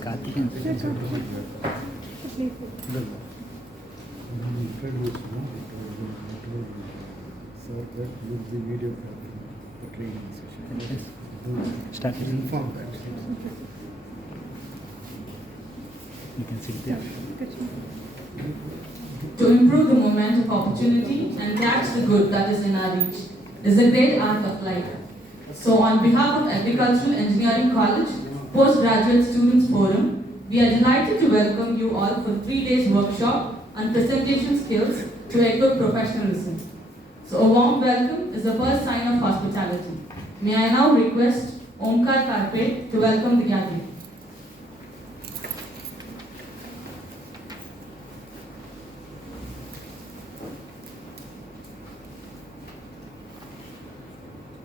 Karthikeyan. So that will be video for training session. Start. Inform that. You can sit there. To improve the moment of opportunity and catch the good that is in our reach is the great art of life. So on behalf of Agricultural Engineering College Postgraduate Students Forum, we are delighted to welcome you all for 3 days workshop on presentation skills to Aec Professionalism. So a warm welcome is the first sign of hospitality. May I now request Omkar Karpe to welcome the gathering.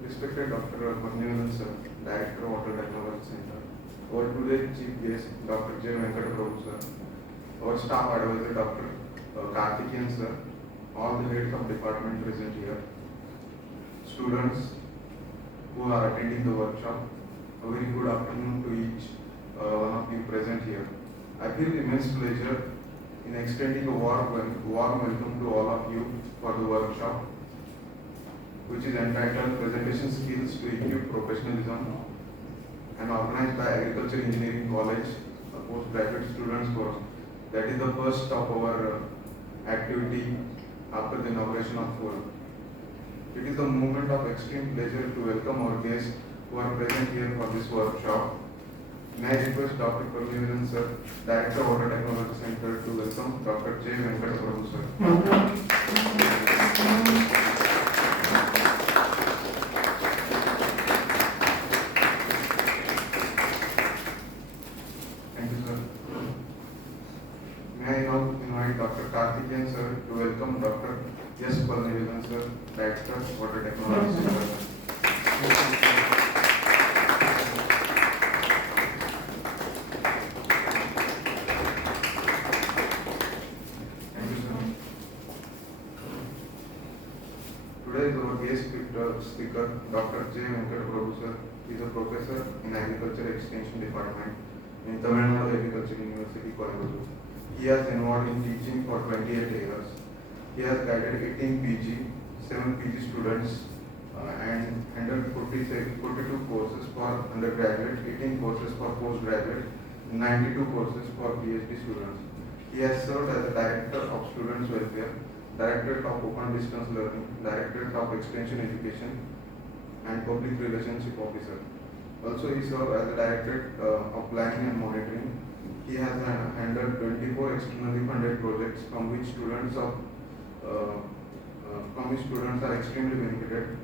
Respected Dr. Professionalism, sir, Director, Water Technology Center. Our today's chief guest, Dr. J. Venkata sir. Our staff advisor, Dr. Karthikeyan, sir. All the heads of department present here. Students who are attending the workshop, a very good afternoon to each one of you present here. I feel immense pleasure in extending a warm welcome to all of you for the workshop, which is entitled Presentation Skills to Equip Professionalism and organized by Agriculture Engineering College, a postgraduate students course. That is the first of our activity after the inauguration of forum. It is a moment of extreme pleasure to welcome our guests who are present here for this workshop. May I request Dr. Professionalism, sir, Director of Water Technology Center, to welcome Dr. J. Venkata sir. Dr. Karthikeyan sir to welcome Dr. Aec Pgsf sir, Director, Water Technology Center. Thank you, sir. Today is our guest speaker, Dr. J. Venkata sir. He is a professor in Agriculture Extension Department in Tamil Nadu Agriculture University, Coimbatore. He has involved in teaching for 28 years. He has guided 18 PG, 7 PG students and handled 42 courses for undergraduate, 18 courses for postgraduate, 92 courses for PhD students. He has served as a Director of Students Welfare, Directorate of Open Distance Learning, Directorate of Extension Education and Public Relationship Officer. Also he served as a Directorate of Planning and Monitoring. He has handled 24 externally funded projects from which students are extremely benefited.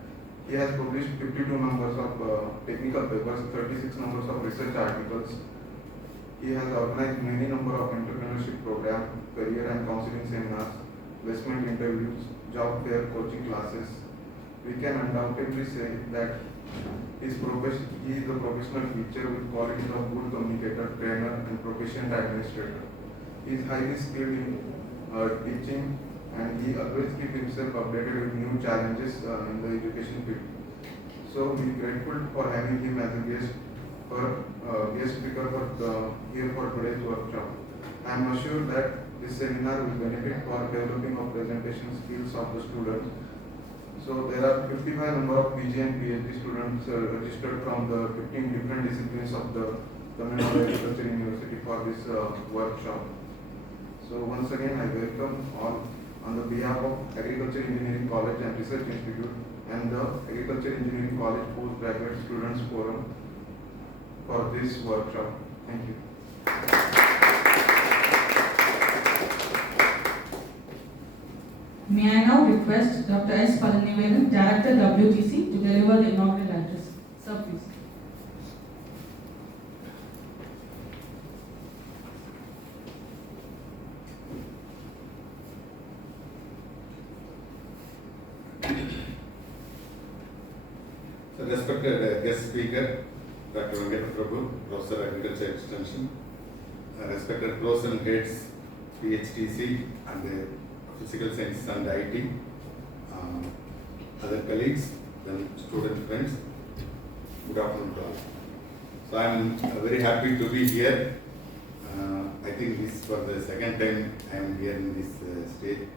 He has published 52 numbers of technical papers, 36 numbers of research articles. He has organized many number of entrepreneurship programs, career and counseling seminars, placement interviews, job fair, coaching classes. We can undoubtedly say that he is a professional teacher with qualities of good communicator, trainer, and proficient administrator. He is highly skilled in teaching, and he always keeps himself updated with new challenges in the education field. So we are grateful for having him as a guest speaker here for today's workshop. I am assured that this seminar will benefit for developing of presentation skills of the students. So there are 55 number of PG and PhD students registered from the 15 different disciplines of the Tamil Nadu Agriculture University for this workshop. So once again I welcome all on the behalf of Agriculture Engineering College and Research Institute and the Agriculture Engineering College Postgraduate Students Forum for this workshop. Thank you. May I now request Dr. S. Pgsf, Director WTC, to deliver the inaugural address. Sir, please. So, respected guest speaker, Dr. Venkata, Professor Agriculture Extension, respected close and heads, PhDC and Physical Sciences and IT, other colleagues, then student friends, good afternoon to all. So I am very happy to be here I think this for the second time I am here in this stage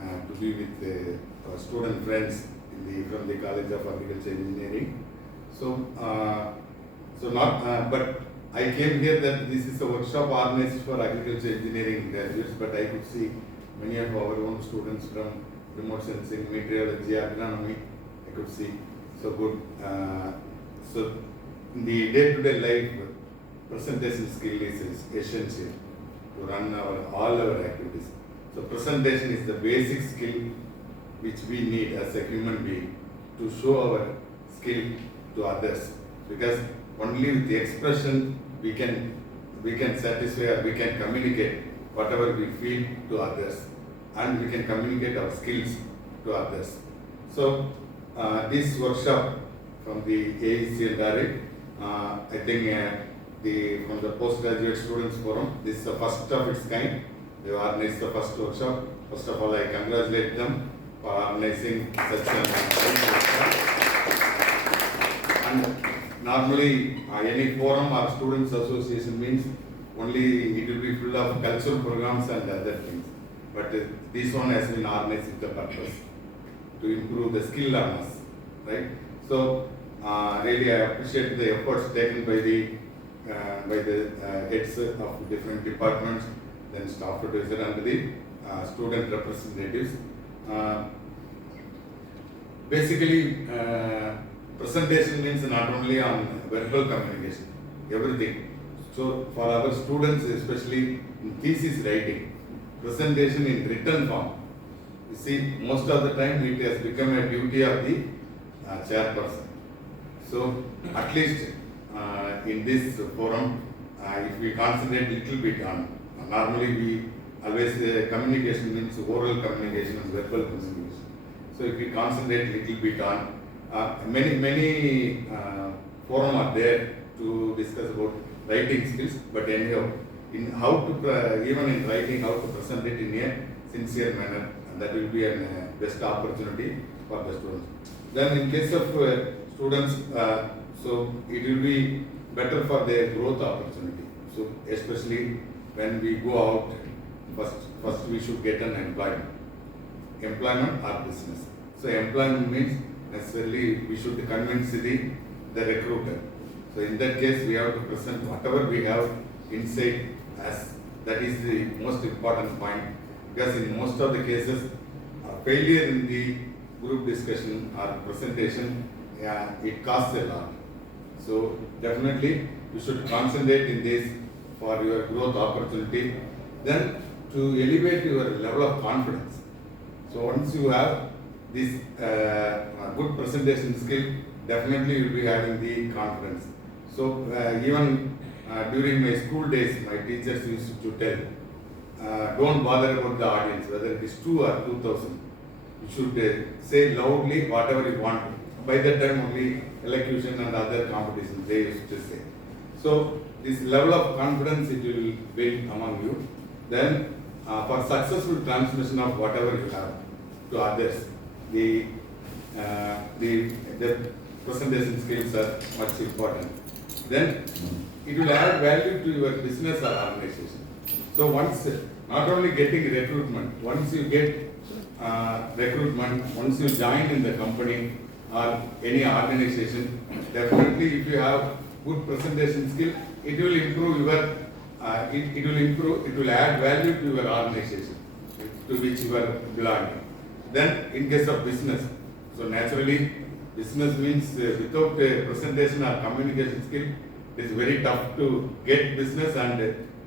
to be with our student friends from the College of Agriculture Engineering. So, but I came here that this is a workshop organized for agriculture engineering graduates, but I could see many of our own students from remote sensing, meteorology, agronomy, I could see. So good. So in the day-to-day life, presentation skill is essential to run all our activities. So presentation is the basic skill which we need as a human being to show our skill to others, because only with the expression we can satisfy or we can communicate whatever we feel to others, and we can communicate our skills to others. So this workshop from the AEC and Aec, I think from the postgraduate students forum, this is the first of its kind. They organized the first workshop. First of all, I congratulate them for organizing such an workshop. And normally any forum or students association means only it will be full of cultural programs and other things. But this one has been organized with the purpose to improve the skill learners, right? So really I appreciate the efforts taken by the heads of different departments, then staff advisor and the student representatives. Basically, presentation means not only on verbal communication, everything. So for our students, especially in thesis writing, presentation in written form, you see, most of the time it has become a duty of the chairperson. So at least in this forum, if we concentrate a little bit on, normally we always communication means oral communication and verbal communication. So if we concentrate a little bit on, many forum are there to discuss about writing skills, but anyhow, in how to, even in writing, how to present it in a sincere manner, and that will be a best opportunity for the students. Then in case of students, so it will be better for their growth opportunity. So especially when we go out, first we should get an employment or business. So employment means necessarily we should convince the recruiter. So in that case, we have to present whatever we have inside, as that is the most important point, because in most of the cases, failure in the group discussion or presentation, it costs a lot. So definitely you should concentrate in this for your growth opportunity. Then to elevate your level of confidence. So once you have this good presentation skill, definitely you will be having the confidence. So even during my school days, my teachers used to tell, don't bother about the audience, whether it is 2 or 2,000. You should say loudly whatever you want. By that time only elocution and other competitions they used to say. So this level of confidence it will build among you. Then for successful transmission of whatever you have to others, the presentation skills are much important. Then it will add value to your business or organization. So once, not only getting recruitment, once you get recruitment, once you join in the company or any organization, definitely if you have good presentation skill, it will improve your, it will add value to your organization to which you are belonging. Then in case of business, so naturally business means without a presentation or communication skill, it is very tough to get business and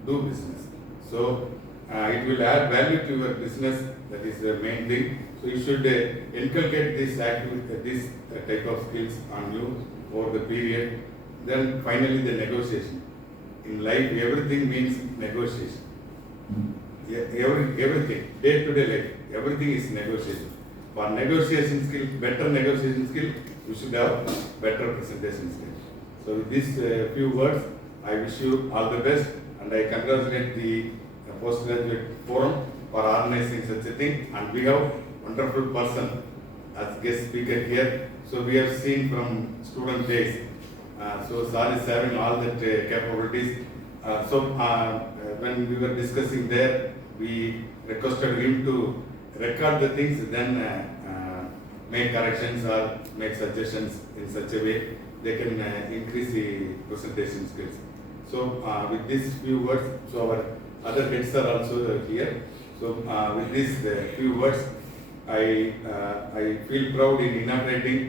do business. So it will add value to your business, that is the main thing. So you should inculcate this type of skills on you over the period. Then finally the negotiation. In life everything means negotiation. Everything, day-to-day life, everything is negotiation. For negotiation skill, better negotiation skill, you should have better presentation skill. So with these few words, I wish you all the best, and I congratulate the postgraduate forum for organizing such a thing, and we have wonderful person as guest speaker here. So we have seen from student days. So sir is having all that capabilities. when we were discussing there, we requested him to record the things, then make corrections or make suggestions in such a way they can increase the presentation skills. So with these few words, so our other heads are also here. So with these few words, I feel proud in inaugurating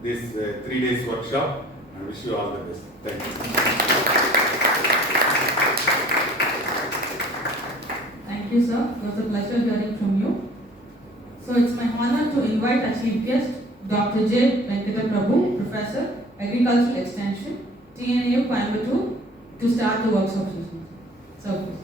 this 3 days workshop. I wish you all the best. Thank you. Thank you, sir. It was a pleasure hearing from you. So it's my honor to invite our chief guest, Dr. J. Venkata Prabhu, Professor, Agricultural Extension, TNA Coimbatore, to start the workshop session. So, please.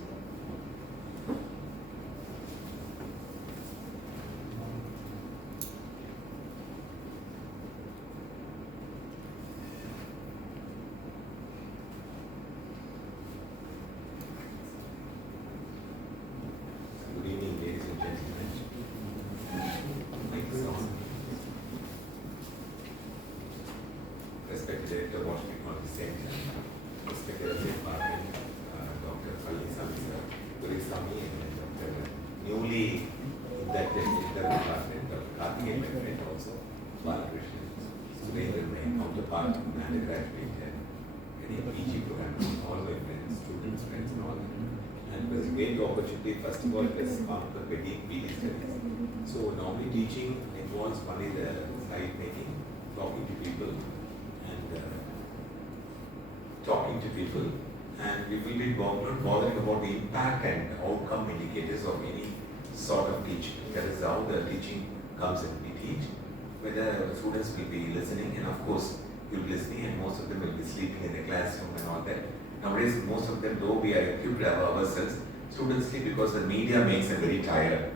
Good evening, ladies and gentlemen. Mic is on. Respected Director, Washington on the same time. Respected Department, Dr. Palisami, sir, Gurisami, and Dr. newly inducted in the department, Dr. Karthikeyan, my friend also, Balakrishnan, Surendra, my counterpart, undergraduate, and PG program, all my friends, students, friends, and all that. And it was a great opportunity. First of all, it was part of the PhD studies. So normally teaching involves only the slide making, talking to people, and we will be bothering about the impact and outcome indicators of any sort of teaching. That is how the teaching comes in. We teach, whether students will be listening, and of course you'll be listening, and most of them will be sleeping in the classroom and all that. Nowadays, most of them, though we are equipped ourselves, students sleep because the media makes them very tired.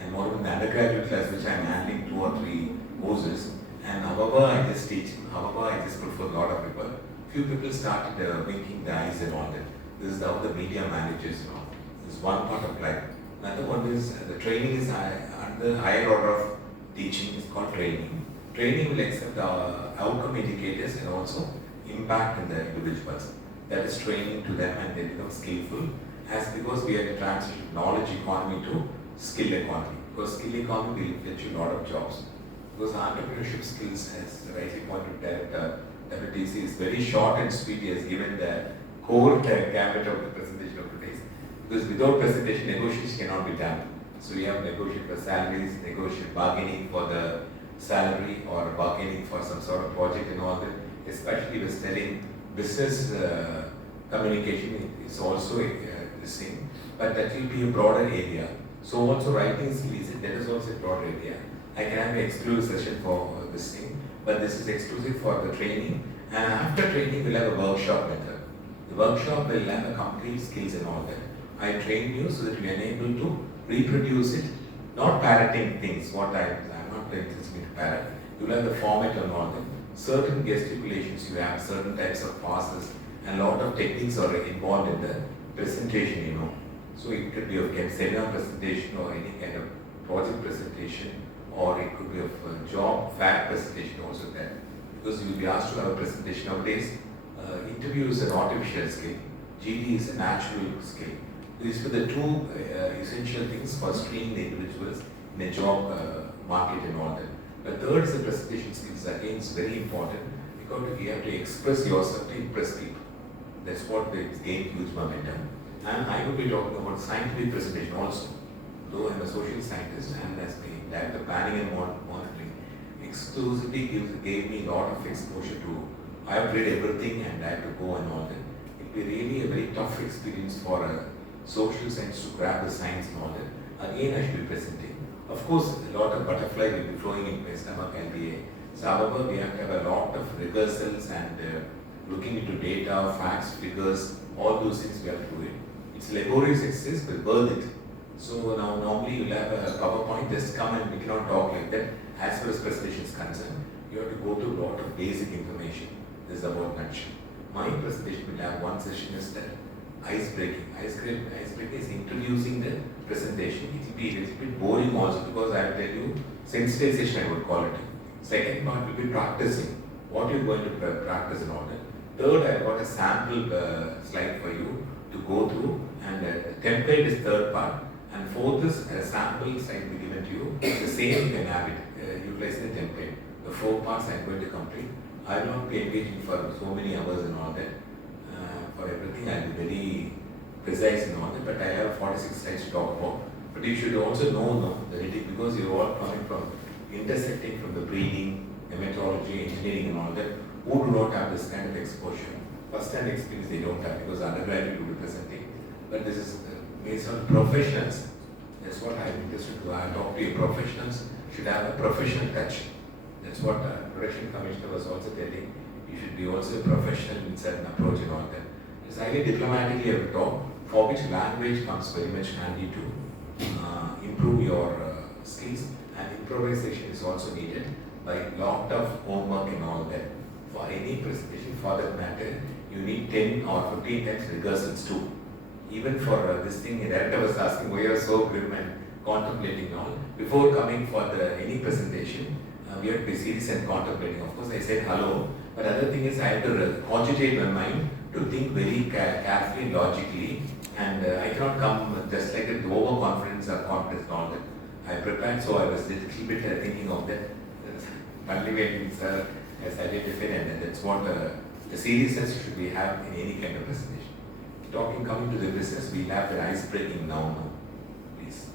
And more in the undergraduate class, which I am handling 2 or 3 courses, and however I just teach, however I just prefer a lot of people, few people started winking the eyes and all that. This is how the media manages, you know. This is one part of life. Another one is the training is under higher order of teaching is called training. Training will accept the outcome indicators and also impact in the individuals. That is training to them and they become skillful. As because we are in transition from knowledge economy to skill economy. Because skill economy will get you a lot of jobs. Because entrepreneurship skills, as rightly pointed out, WTC is very short and sweet. He has given the core gambit of the presentation of today's. Because without presentation, negotiation cannot be done. So we have negotiate for salaries, negotiate bargaining for the salary or bargaining for some sort of project and all that. Especially with studying business communication is also the same, but that will be a broader area. So also writing skills, that is also a broader area. I can have an exclusive session for this thing, but this is exclusive for the training. And after training, we'll have a workshop method. The workshop will have a complete skills and all that. I train you so that you are able to reproduce it, not parroting things. What I'm not going to parrot. You will have the format and all that. Certain gesticulations you have, certain types of passes, and a lot of techniques are involved in the presentation, you know. So it could be a seminar presentation or any kind of project presentation, or it could be of a job fair presentation also there. Because you will be asked to have a presentation nowadays. Interview is an artificial skill, GD is a natural skill. These are the 2 essential things for screening the individuals in a job market and all that. The third is the presentation skills. Again, it's very important because you have to express yourself to impress people. That's what gained huge momentum. And I will be talking about scientific presentation also. Though I'm a social scientist and as the director of planning and monitoring, exclusively gave me a lot of exposure to. I have read everything and I have to go and all that. It will be really a very tough experience for a social science to grab the science and all that. Again, I should be presenting. Of course, a lot of butterfly will be flowing in my stomach and so however, we have to have a lot of rehearsals and looking into data, facts, figures, all those things we have to do it. It's laborious exercise, but worth it. So now normally you'll have a PowerPoint, just come and we cannot talk like that. As far as presentation is concerned, you have to go to a lot of basic information. This is about nutshell. My presentation will have one session is that ice breaking. Ice breaking is introducing the presentation. It will be a little bit boring also because I will tell you sensitization I would call it. Second part will be practicing. What you're going to practice and all that. Third, I got a sample slide for you to go through, and template is third part, and fourth is a sample slide we given to you. The same you can have it, utilizing the template. The 4 parts I am going to complete. I will not be engaging for so many hours and all that. For everything I will be very precise and all that, but I have 46 slides to talk about. But you should also know the nitty, because you are all coming from intersecting from the breeding, hematology, engineering and all that, who do not have this kind of exposure. First-hand experience they don't have, because undergraduate will be presenting. But this is based on professionals. That's what I am interested to. I talk to you. Professionals should have a professional touch. That's what Production Commissioner was also telling. You should be also a professional in certain approach and all that. It's highly diplomatically a talk, for which language comes very much handy to improve your skills, and improvisation is also needed by lot of homework and all that. For any presentation, for that matter, you need 10 or 15 times rehearsals too. Even for this thing, the director was asking why you are so grim and contemplating all. Before coming for any presentation, we have to be serious and contemplating. Of course, I said hello, but other thing is I had to cogitate my mind to think very carefully, logically, and I cannot come just like the overconfidence or confidence and all that. I prepared, so I was a little bit thinking of that. Cultivating, sir, as identified, and that's what the seriousness should we have in any kind of presentation. Coming to the business, we have the ice breaking now, please.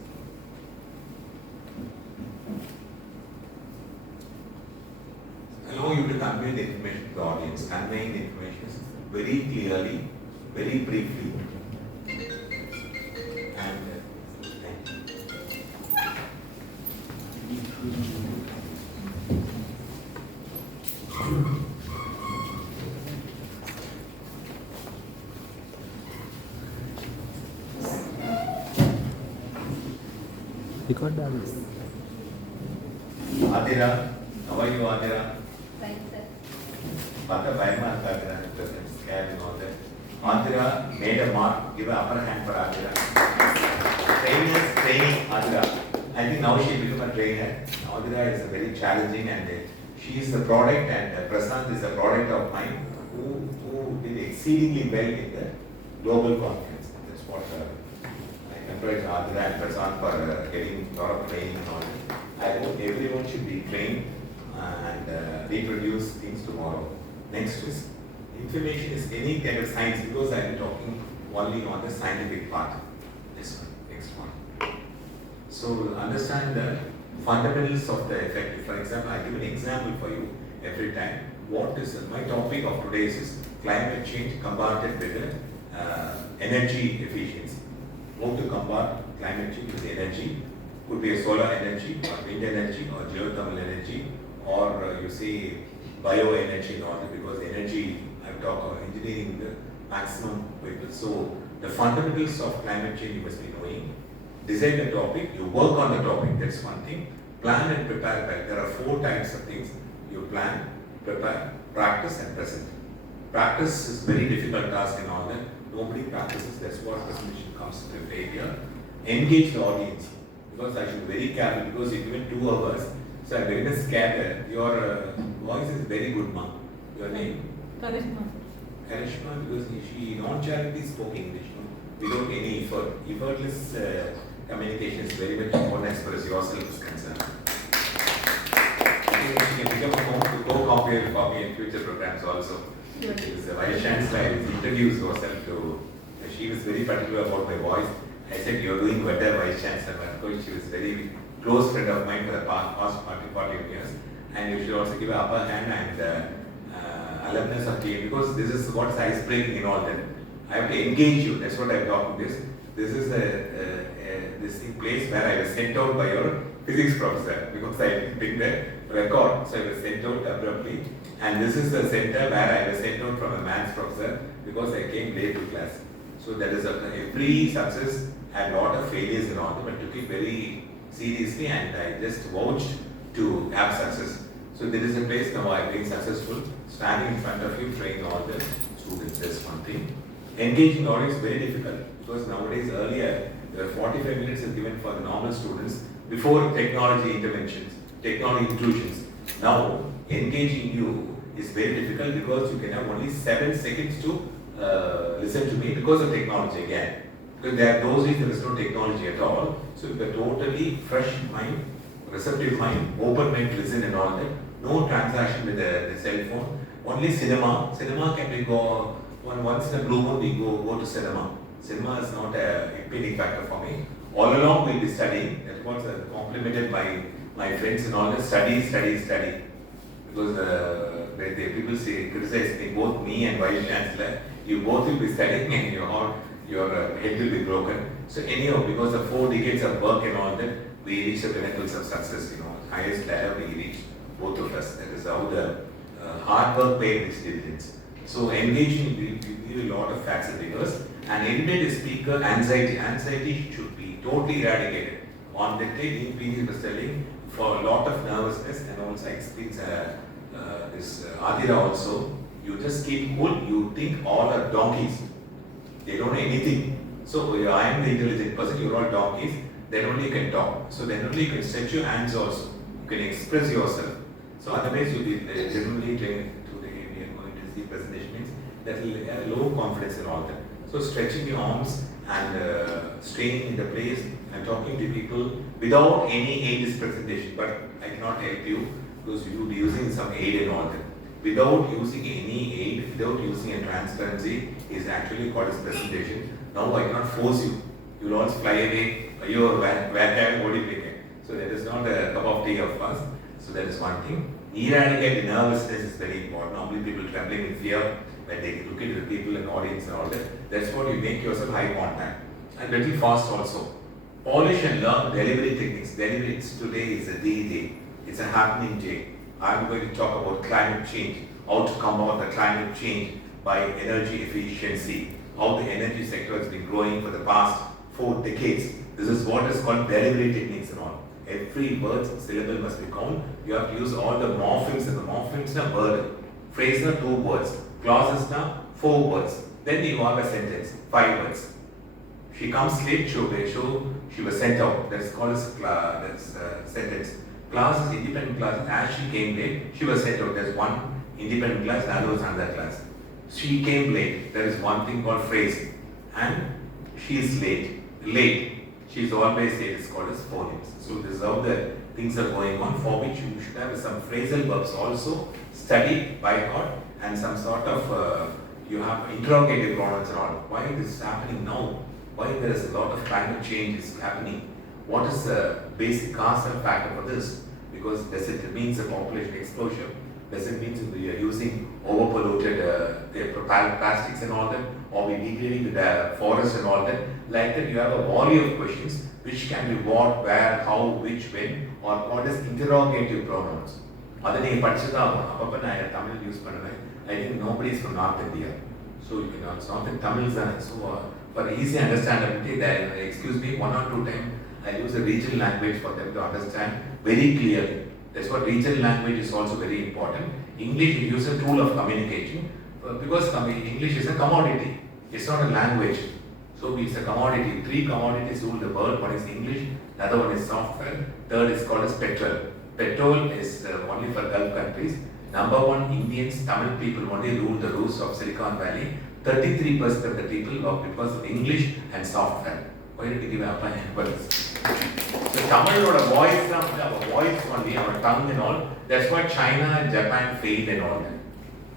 Allow you to convey the information to the audience. Conveying the information very clearly, very briefly, and Record that. Adira, how are you, Adira? Fine, sir. Bata Baima Adira, doesn't scare and all that. Adira made a mark, give an upper hand for Adira. Training Adira. I think now she become a trainer. Adira is very challenging, and she is the product, and Prasant is a product of mine who did exceedingly well in the global conference. That's what I encourage Adira and Prasant for getting a lot of training and all that. I hope everyone should be trained and reproduce things tomorrow. Next is, information is any kind of science, because I am talking only on the scientific part. This one, next one. So understand the fundamentals of the effect. For example, I give an example for you every time. What is my topic of today is climate change combated with energy efficiency. How to combat climate change with energy? Could be a solar energy, or wind energy, or geothermal energy, or you say bioenergy and all that, because energy, I've talked about engineering the maximum people. So the fundamentals of climate change you must be knowing. Decide the topic, you work on the topic, that's one thing. Plan and prepare back. There are 4 types of things. You plan, prepare, practice and present. Practice is very difficult task and all that. Nobody practices, that's what presentation comes to failure. Engage the audience. Because I should be very careful, because you're given 2 hours, so I'm very much scared. Your voice is very good, ma'am. Your name? Karishma. Karishma, because she nonchalantly spoke English, no? Without any effort. Effortless communication is very much important as far as yourself is concerned. I think she can become a co-copy in future programs also. Sure. She was a vice chancellor, I introduced herself to, she was very particular about my voice. I said, you're doing better, Vice Chancellor. Of course, she was a very close friend of mine for the past 40 years. And you should also give an upper hand and alumnus of TM, because this is what's ice breaking and all that. I have to engage you, that's what I'm talking this. This is this place where I was sent out by your physics professor, because I didn't bring the record, so I was sent out abruptly. And this is the center where I was sent out from a maths professor, because I came late to class. So that is every success had a lot of failures and all that, but took it very seriously, and I just vouched to have success. So there is a place now I am being successful, standing in front of you, training all the students. That's one thing. Engaging the audience is very difficult, because nowadays earlier there were 45 minutes is given for the normal students before technology interventions, technology intrusions. Now engaging you is very difficult, because you can have only 7 seconds to listen to me because of technology again. Because those days there is no technology at all. So the totally fresh mind, receptive mind, open mind to listen and all that. No transaction with the cell phone. Only cinema. Cinema can we go once in a blue moon we go to cinema. Cinema is not a impeding factor for me. All along we'll be studying. That was complimented by my friends and all that. Study. Because the people say criticize me, both me and Vice Chancellor. You both will be studying and your head will be broken. So anyhow, because of 4 decades of work and all that, we reached the pinnacles of success. Highest ladder we reached, both of us. That is how the hard work paid its dividends. So engaging, we give a lot of facts and figures. And educated speaker, anxiety should be totally eradicated. On that day, he was telling for a lot of nervousness and also I experienced this Adira also. You just keep cool, you think all are donkeys. They don't know anything. So I am the intelligent person, you're all donkeys. Then only you can talk. So then only you can stretch your hands also. You can express yourself. So otherwise you'll be generally trained today we are going to see presentation means that will have low confidence in all that. So stretching your arms and staying in the place and talking to people without any aid is presentation. But I cannot help you because you will be using some aid and all that. Without using any aid, without using a transparency is actually called as presentation. Now I cannot force you. You will always fly away. You are where what do you pick? So that is not a cup of tea of us. So that is one thing. Eradicate nervousness is very important. Normally people trembling in fear when they look into the people and audience and all that. That's what you make yourself high contact. And little fast also. Polish and learn delivery techniques. Delivery today is a day. It's a happening day. I'm going to talk about climate change. How to combat the climate change by energy efficiency. How the energy sector has been growing for the past 4 decades. This is what is called delivery techniques and all. Every word syllable must be counted. You have to use all the morphemes and the morphemes are word. Phrase are 2 words. Clauses are 4 words. Then you have a sentence, 5 words. She comes late, she was sent out. That's called as sentence. Class is independent class. As she came late, she was sent out. There's one independent class, the other was another class. She came late. There is one thing called phrase. And she is late. She is always late. It's called as phonemes. So this is how the things are going on, for which you should have some phrasal verbs also studied by heart and some sort of you have interrogative pronouns and all. Why this is happening now? Why there is a lot of climate change is happening? What is the basic cause and factor for this? Because does it means a population explosion? Does it mean we are using overpolluted plastics and all that? Or we degrading the forest and all that? Like that, you have a volley of questions which can be what, where, how, which, when, or what is interrogative pronouns. Other than Tamil use I think nobody is from North India. So it's not in Tamil. So for easy understandability, excuse me, 1 or 2 times I use a regional language for them to understand very clearly. That's what regional language is also very important. English is used as a tool of communication because English is a commodity. It's not a language. So it's a commodity. 3 commodities rule the world. One is English, another one is software, third is called as petrol. Petrol is only for Gulf countries. Number 1, Indians, Tamil people only rule the roofs of Silicon Valley. 33% of the people are because of English and software. Why did you give up? So Tamil voice, our voice only, our tongue and all. That's why China and Japan failed and all that.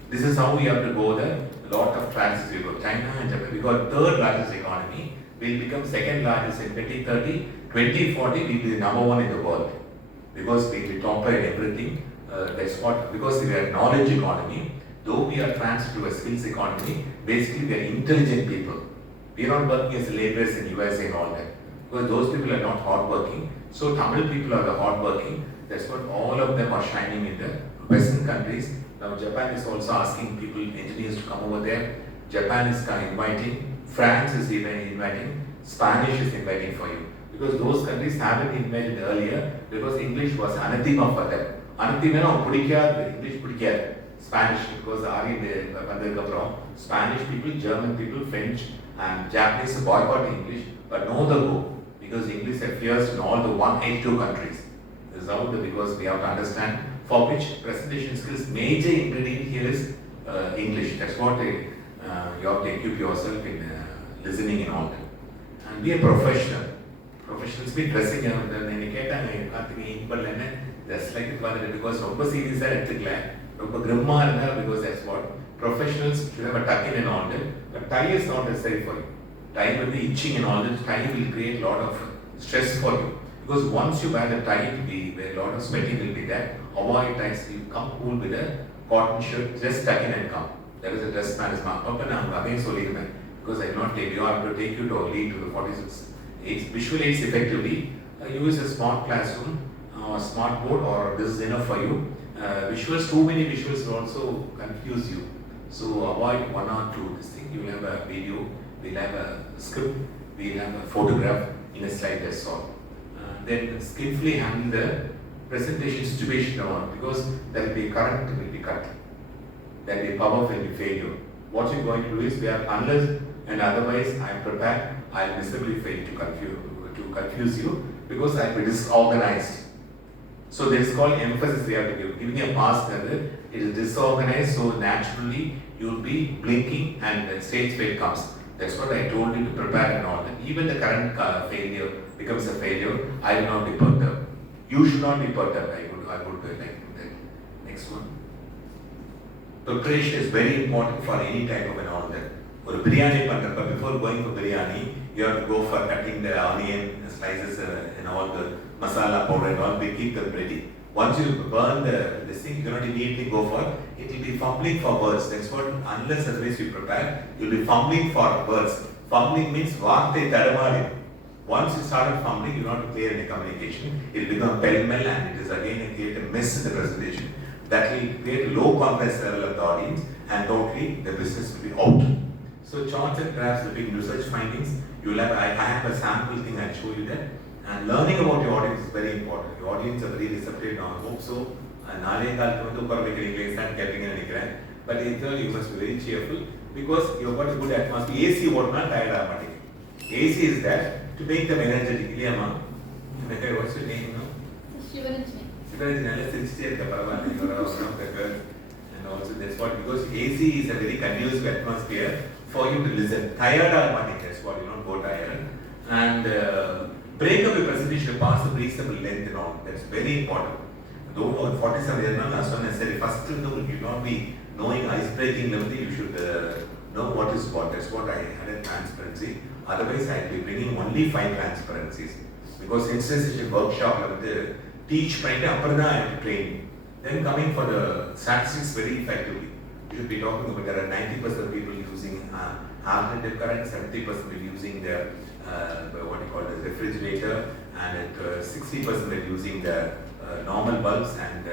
This is how we have to go there. A lot of trances we go. China and Japan, we got 3rd largest economy. We'll become 2nd largest in 2030. 2040, we'll be the number 1 in the world. Because we'll be topper in everything. That's what, because we are a knowledge economy. Though we are transferred to a skills economy, basically we are intelligent people. We are not working as laborers in USA and all that. Because those people are not hardworking. So Tamil people are the hardworking. That's what all of them are shining in the Western countries. Now Japan is also asking people, engineers to come over there. Japan is inviting. France is even inviting. Spanish is inviting for you. Because those countries haven't invited earlier because English was anathema for them. Anathema English pudikad. Spanish, because Spanish people, German people, French and Japanese boycott English, but no the go because English appears in all the 182 countries. This is how because we have to understand for which presentation skills major ingredient here is English. That's what You have to equip yourself in listening and all that. And be a professional. Professionals be dressing up. Just like it was because ரொம்ப சீரியஸா எடுத்துக்கல ரொம்ப கிரிம்மா இருந்தா because that's what professionals should have a tuck in and all that. But tie is not necessary for you. Tie will be itching and all that. Tie will create a lot of stress for you because once you wear the tie, it will be where a lot of sweating will be there. Avoid ties. You come cool with a cotton shirt. Just tuck in and come. That is a dress man's mark. But now again சொல்லிருந்தேன் because I not take you. I have to take you to a lead to the 46 aids. Visual aids effectively. Use a smart classroom. Smart board or this is enough for you. Visuals, too many visuals will also confuse you. So avoid one or two this thing. You will have a video, we'll have a script, we'll have a photograph in a slide, that's all. Then skillfully handle the presentation situation around because there will be current will be cut. There will be power will be failure. What you're going to do is unless and otherwise I am prepared, I will visibly fail to confuse you because I will be disorganized. So this is called emphasis we have to give. Giving a pass it is disorganized, so naturally you will be blinking and the stage fail comes. That's what I told you to prepare and all that. Even the current failure becomes a failure, I will not be perturbed. You should not be perturbed. I would like that. Next one. Preparation is very important for any type of an order. For biryani, before going for biryani, you have to go for cutting the onion slices and all the masala powder and all. We keep them ready. Once you burn this thing, you cannot immediately go for it. Will be fumbling for words. That's what unless otherwise you prepare, you'll be fumbling for words. Fumbling means vaarte tadamali. Once you started fumbling, you're not clear in the communication. It will become pell-mell and it is again create a mess in the presentation. That will create a low confidence level of the audience and totally the business will be out. So charts and graphs will be research findings. You will have, I have a sample thing I'll show you that. And learning about your audience is very important. Your audience are very receptive now. I hope so. But you must be very cheerful because you've got a good atmosphere. AC what not tired of AC is that to make them energetic. What's your name now? Shivarajni. And also that's what because AC is a very conducive atmosphere for you to listen. Tired or money, that's what you don't go tired. And break up your presentation past the reasonable length and all. That's very important. Though 47 years not necessary. First you will not be knowing ice breaking level, you should know what is what. That's what I had a transparency. Otherwise I will be bringing only 5 transparencies. Because sensation workshop level teach mind I have to train. Then coming for the statistics very effectively. You should be talking about there are 90% of people using alternative current, 70% will using the what you call the refrigerator, and 60% are using the normal bulbs, and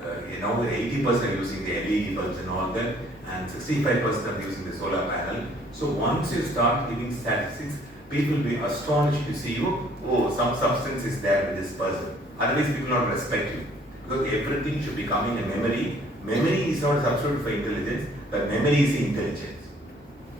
80% are using the LED bulbs and all that, and 65% are using the solar panel. So once you start giving statistics, people will be astonished to see you. Oh, some substance is there with this person. Otherwise, people will not respect you because everything should be coming in memory. Memory is not a substitute for intelligence, but memory is intelligence.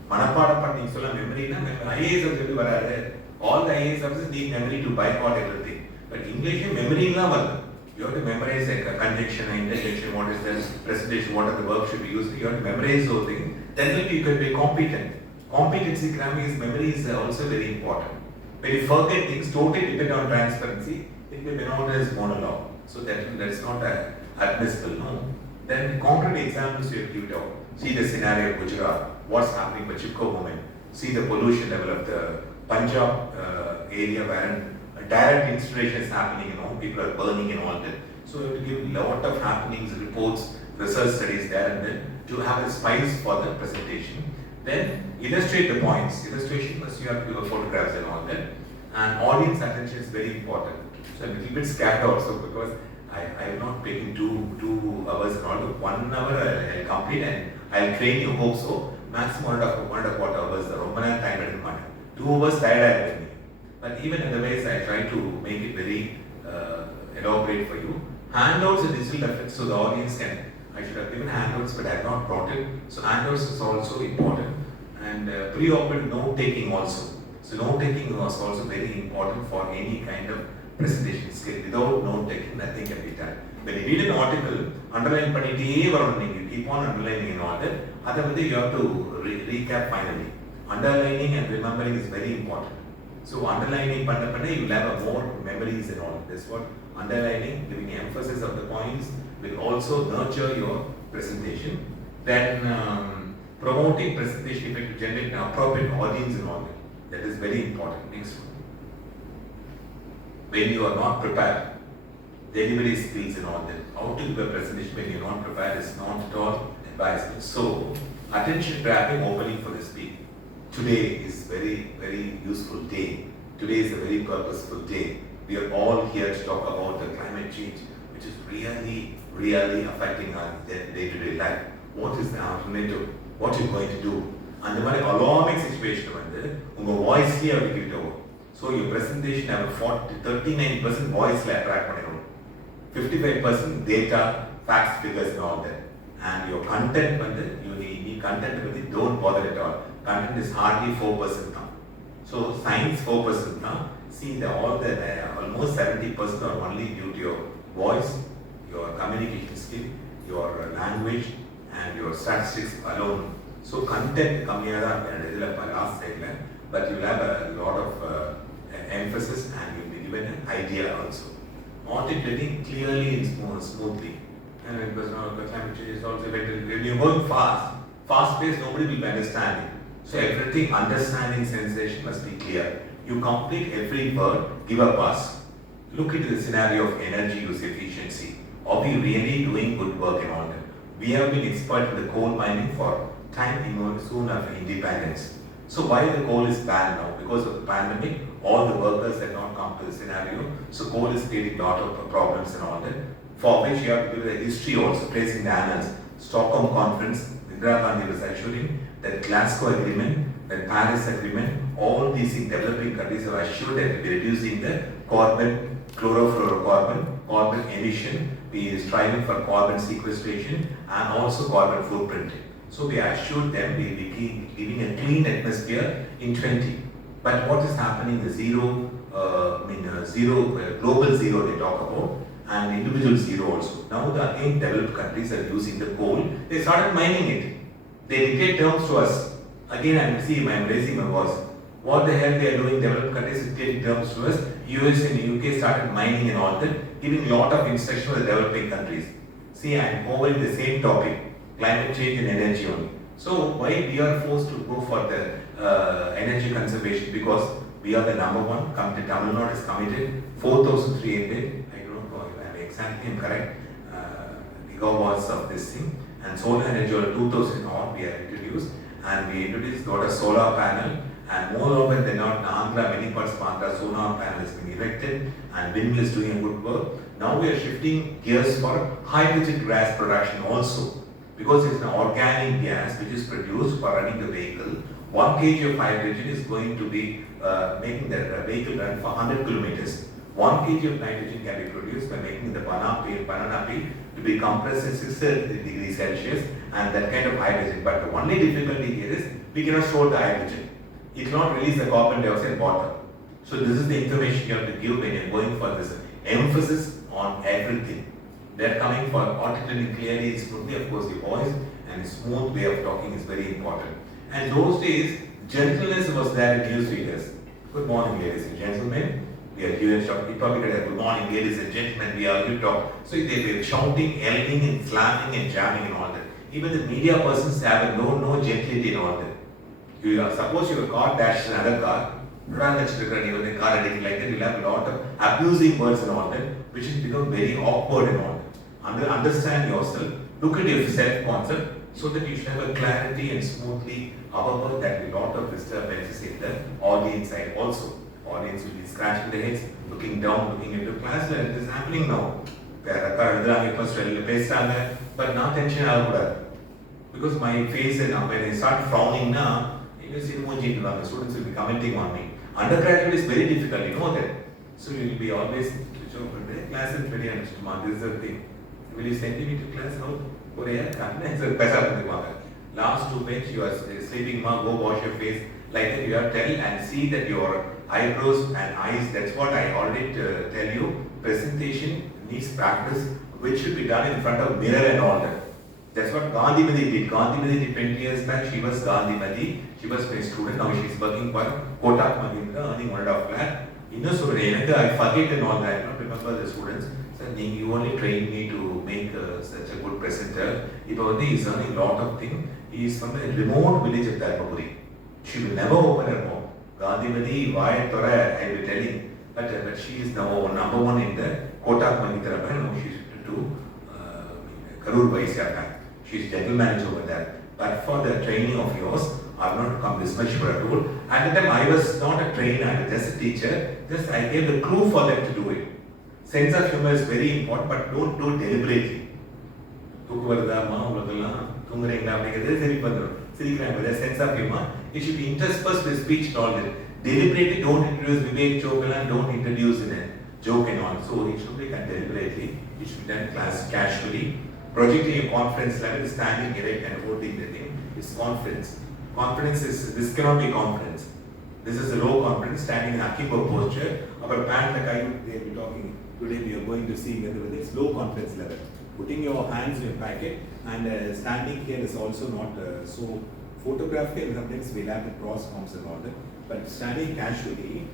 Manapada means memory. IAS all the IAS officers need memory to bypass everything. But English memory you have to memorize a conjunction, interjection, what is the presentation, what are the verbs should be used. You have to memorize those things. Then you can be competent. Competency cramming is memory is also very important. When you forget things, totally depend on transparency. It will be known as monologue. So that's not admissible. No. Then concrete examples you have to give out. See the scenario of Gujarat, what's happening with Chipko movement. See the pollution level of the Punjab area where direct incineration is happening, people are burning and all that. So you have to give a lot of happenings, reports, research studies there and then to have a spice for the presentation. Then illustrate the points. Illustration must you have to give photographs and all that. And audience attention is very important. So I'm a little bit scared also because I am not taking 2 hours and all. 1 hour I'll complete and I'll train you, hope so. Maximum 1.25 hours. The Roman time at 2 hours tired. But even otherwise, I try to make it very elaborate for you. Handouts and digital effects so the audience can. I should have given handouts, but I have not brought it. So handouts is also important. And pre-operative note taking also. So note taking was also very important for any kind of presentation skill. Without note taking, nothing can be done. when you read an article, underline பண்ணிட்டே வரணும், you keep on underlining in order. அதை வந்து you have to recap finally. Underlining and remembering is very important. So underlining பண்ண you will have a more memories and all. That's what underlining, giving emphasis of the points will also nurture your presentation. Then promoting presentation to generate an appropriate audience and all that. That is very important. Next one. When you are not prepared, delivery skills and all that. How to give a presentation when you are not prepared is not at all advisable. So, attention grabbing opening for the speaker. Today is very useful day. Today is a very purposeful day. We are all here to talk about the climate change, which is really affecting our day-to-day life. What is the alternative? What are you going to do? And the very alarming situation வந்து உங்க வாய்ஸ்லயே அவர் கிட்ட வரும். So your presentation have a 39% voice attract பண்ணிரும். 55% data, facts, figures and all that. And your content வந்து you need content வந்து don't bother at all. Content is hardly 4% now. So science 4% now. See almost 70% are only due to your voice, your communication skill, your language and your statistics alone. So content கம்மியா தான் இதுல last side, but you will have a lot of emphasis and you will be given an idea also. Articulating clearly and smoothly. And because now climate change is also affected. When you are going fast paced, nobody will be understanding. So everything understanding sensation must be clear. You complete every word, give a pass. Look into the scenario of energy use efficiency. Are we really doing good work in all that? We have been expert in the coal mining for time soon after independence. So why the coal is banned now? Because of the pandemic, all the workers had not come to the scenario. So coal is creating a lot of problems and all that. For which you have to give the history also, placing the annals. Stockholm Conference, Indira Gandhi was assuring that Glasgow Agreement, the Paris Agreement, all these developing countries have assured that we are reducing the carbon, chlorofluorocarbon, carbon emission. We are striving for carbon sequestration and also carbon footprinting. So we assured them we will be giving a clean atmosphere in 20. But what is happening? The global zero they talk about, and individual zero also. Now the again developed countries are using the coal. They started mining it. They dictate terms to us. Again, I am raising my voice. What the hell they are doing? Developed countries dictate terms to us. US and UK started mining and all that, giving a lot of instruction to the developing countries. See, I am covering the same topic, climate change and energy only. So why we are forced to go for the energy conservation? Because we are the number one. Tamil Nadu is committed 4,300. I don't know if I am exactly correct. Gigawatts of this thing, and solar energy or 2,000 odd we are introduced, and we introduced got a solar panel. And moreover than not, Andhra, many parts of Andhra, solar panel has been erected and windmill is doing good work. Now we are shifting gears for hydrogen gas production also, because it's an organic gas which is produced for running the vehicle. 1 kg of hydrogen is going to be making the vehicle run for 100 kilometers. 1 kg of nitrogen can be produced by making the banana peel to be compressed at 630 degrees Celsius and that kind of hydrogen. But the only difficulty here is we cannot store the hydrogen. It cannot release the carbon dioxide and water. So this is the information you have to give when you are going for this emphasis on everything. They are coming for articulating clearly, smoothly. Of course, the voice and smooth way of talking is very important. And those days, gentleness was there in newsreaders. Good morning, ladies and gentlemen. We are here talking. Good morning, ladies and gentlemen. We are here to talk. So they were shouting, yelling, and slamming and jamming and all that. Even the media persons have no gentility and all that. Suppose your car dashes another car, car like that, you'll have a lot of abusing words and all that, which has become very awkward and all that. Understand yourself, look at your self-concept, so that you should have a clarity and smoothly. However, there will be a lot of disturbances in the audience side also. Audience will be scratching their heads, looking down, looking into class, and it is happening now. But not tension because my face and when I start frowning now, students will be commenting on me. Undergraduate is very difficult, you know that. So you will be always class is very understood. This is the thing. Will you send me to class? How? Last 2 minutes you are sleeping, go wash your face. Like that you have to tell and see that your eyebrows and eyes, that's what I already tell you. Presentation needs practice. which should be done in front of mirror and all that. That's what Gandhimati did. Gandhimati did 20 years back. She was Gandhimati. She was a student. Now she is working for Kotak Mahindra, earning 1.5 lakh. I forget and all that. I don't remember the students. So you only trained me to make such a good presenter. He is earning a lot of things. He is from a remote village of Dharmapuri. She will never open her mouth. Gandhimati, why Tora, I will be telling. But she is now number one in the Kotak Mahindra. Now she is to Karur Vaisya Bank. She is general manager over there. But for the training of yours, I have not come this much for a tool. At the time, I was not a trainer, I was just a teacher. Just I gave the clue for them to do it. Sense of humor is very important, but don't do it deliberately. There's sense of humor. It should be interspersed with speech and all that. Deliberately don't introduce Vivek Chokala, don't introduce in a joke and all. So it should be done deliberately. It should be done casually. Projecting a conference level, standing erect and holding the thing. It's conference. Conference is, this cannot be conference. This is a low conference, standing in akimbo posture. Our pant like I will be talking today, we are going to see whether it's low conference level. Putting your hands in your pocket and standing here is also not so photographic, and sometimes we'll have to cross arms and all that. But standing casually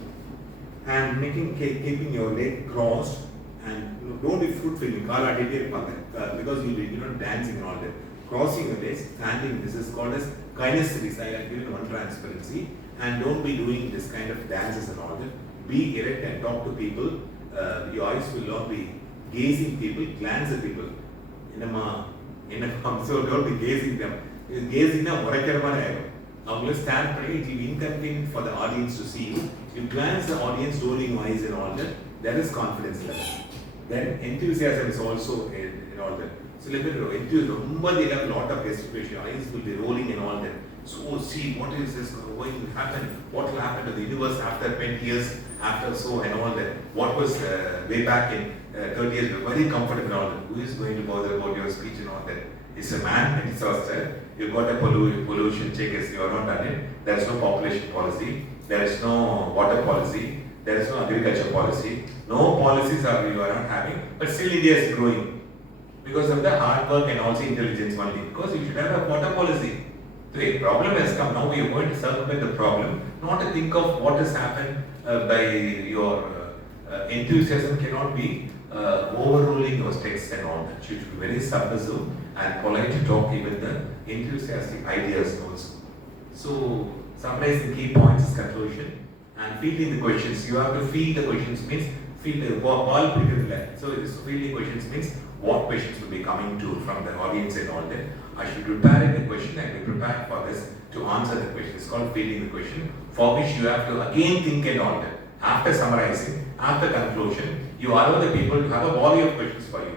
and keeping your leg crossed, and don't be fruitful, because you're not dancing and all that. Crossing your legs, standing, this is called as kinesthesis. I have given one transparency, and don't be doing this kind of dances and all that. Be erect and talk to people. Your eyes will not be gazing people, glance at people. So don't be gazing them. Gazing them, now stand pretty, it will be inconvenient for the audience to see you. You glance the audience, rolling your eyes and all that is confidence level. Then enthusiasm is also in all that. So let me know, enthusiasm, they have a lot of gesticulation, eyes will be rolling and all that. So see, what is this going to happen? What will happen to the universe after 20 years, after so and all that? What was way back in 30 years, very comfortable and all that. Who is going to bother about your speech and all that? It's a man disaster. You've got a pollution check, you are not done it. There is no population policy. There is no water policy. There is no agriculture policy. No policies are you are not having. But still India is growing. Because of the hard work and also intelligence only. Because you should have a water policy. So a problem has come. Now we are going to circumvent the problem. Not to think of what has happened by your enthusiasm cannot be overruling those texts and all that. You should be very submissive and polite to talk even the enthusiastic ideas also. So summarizing key points is conclusion and fielding the questions. You have to field the questions means field the ball. So fielding questions means what questions will be coming to from the audience and all that. I should prepare the question and be prepared for this to answer the question. It's called fielding the question, for which you have to again think and all that. After summarizing, after conclusion, you allow the people to have a volley of questions for you.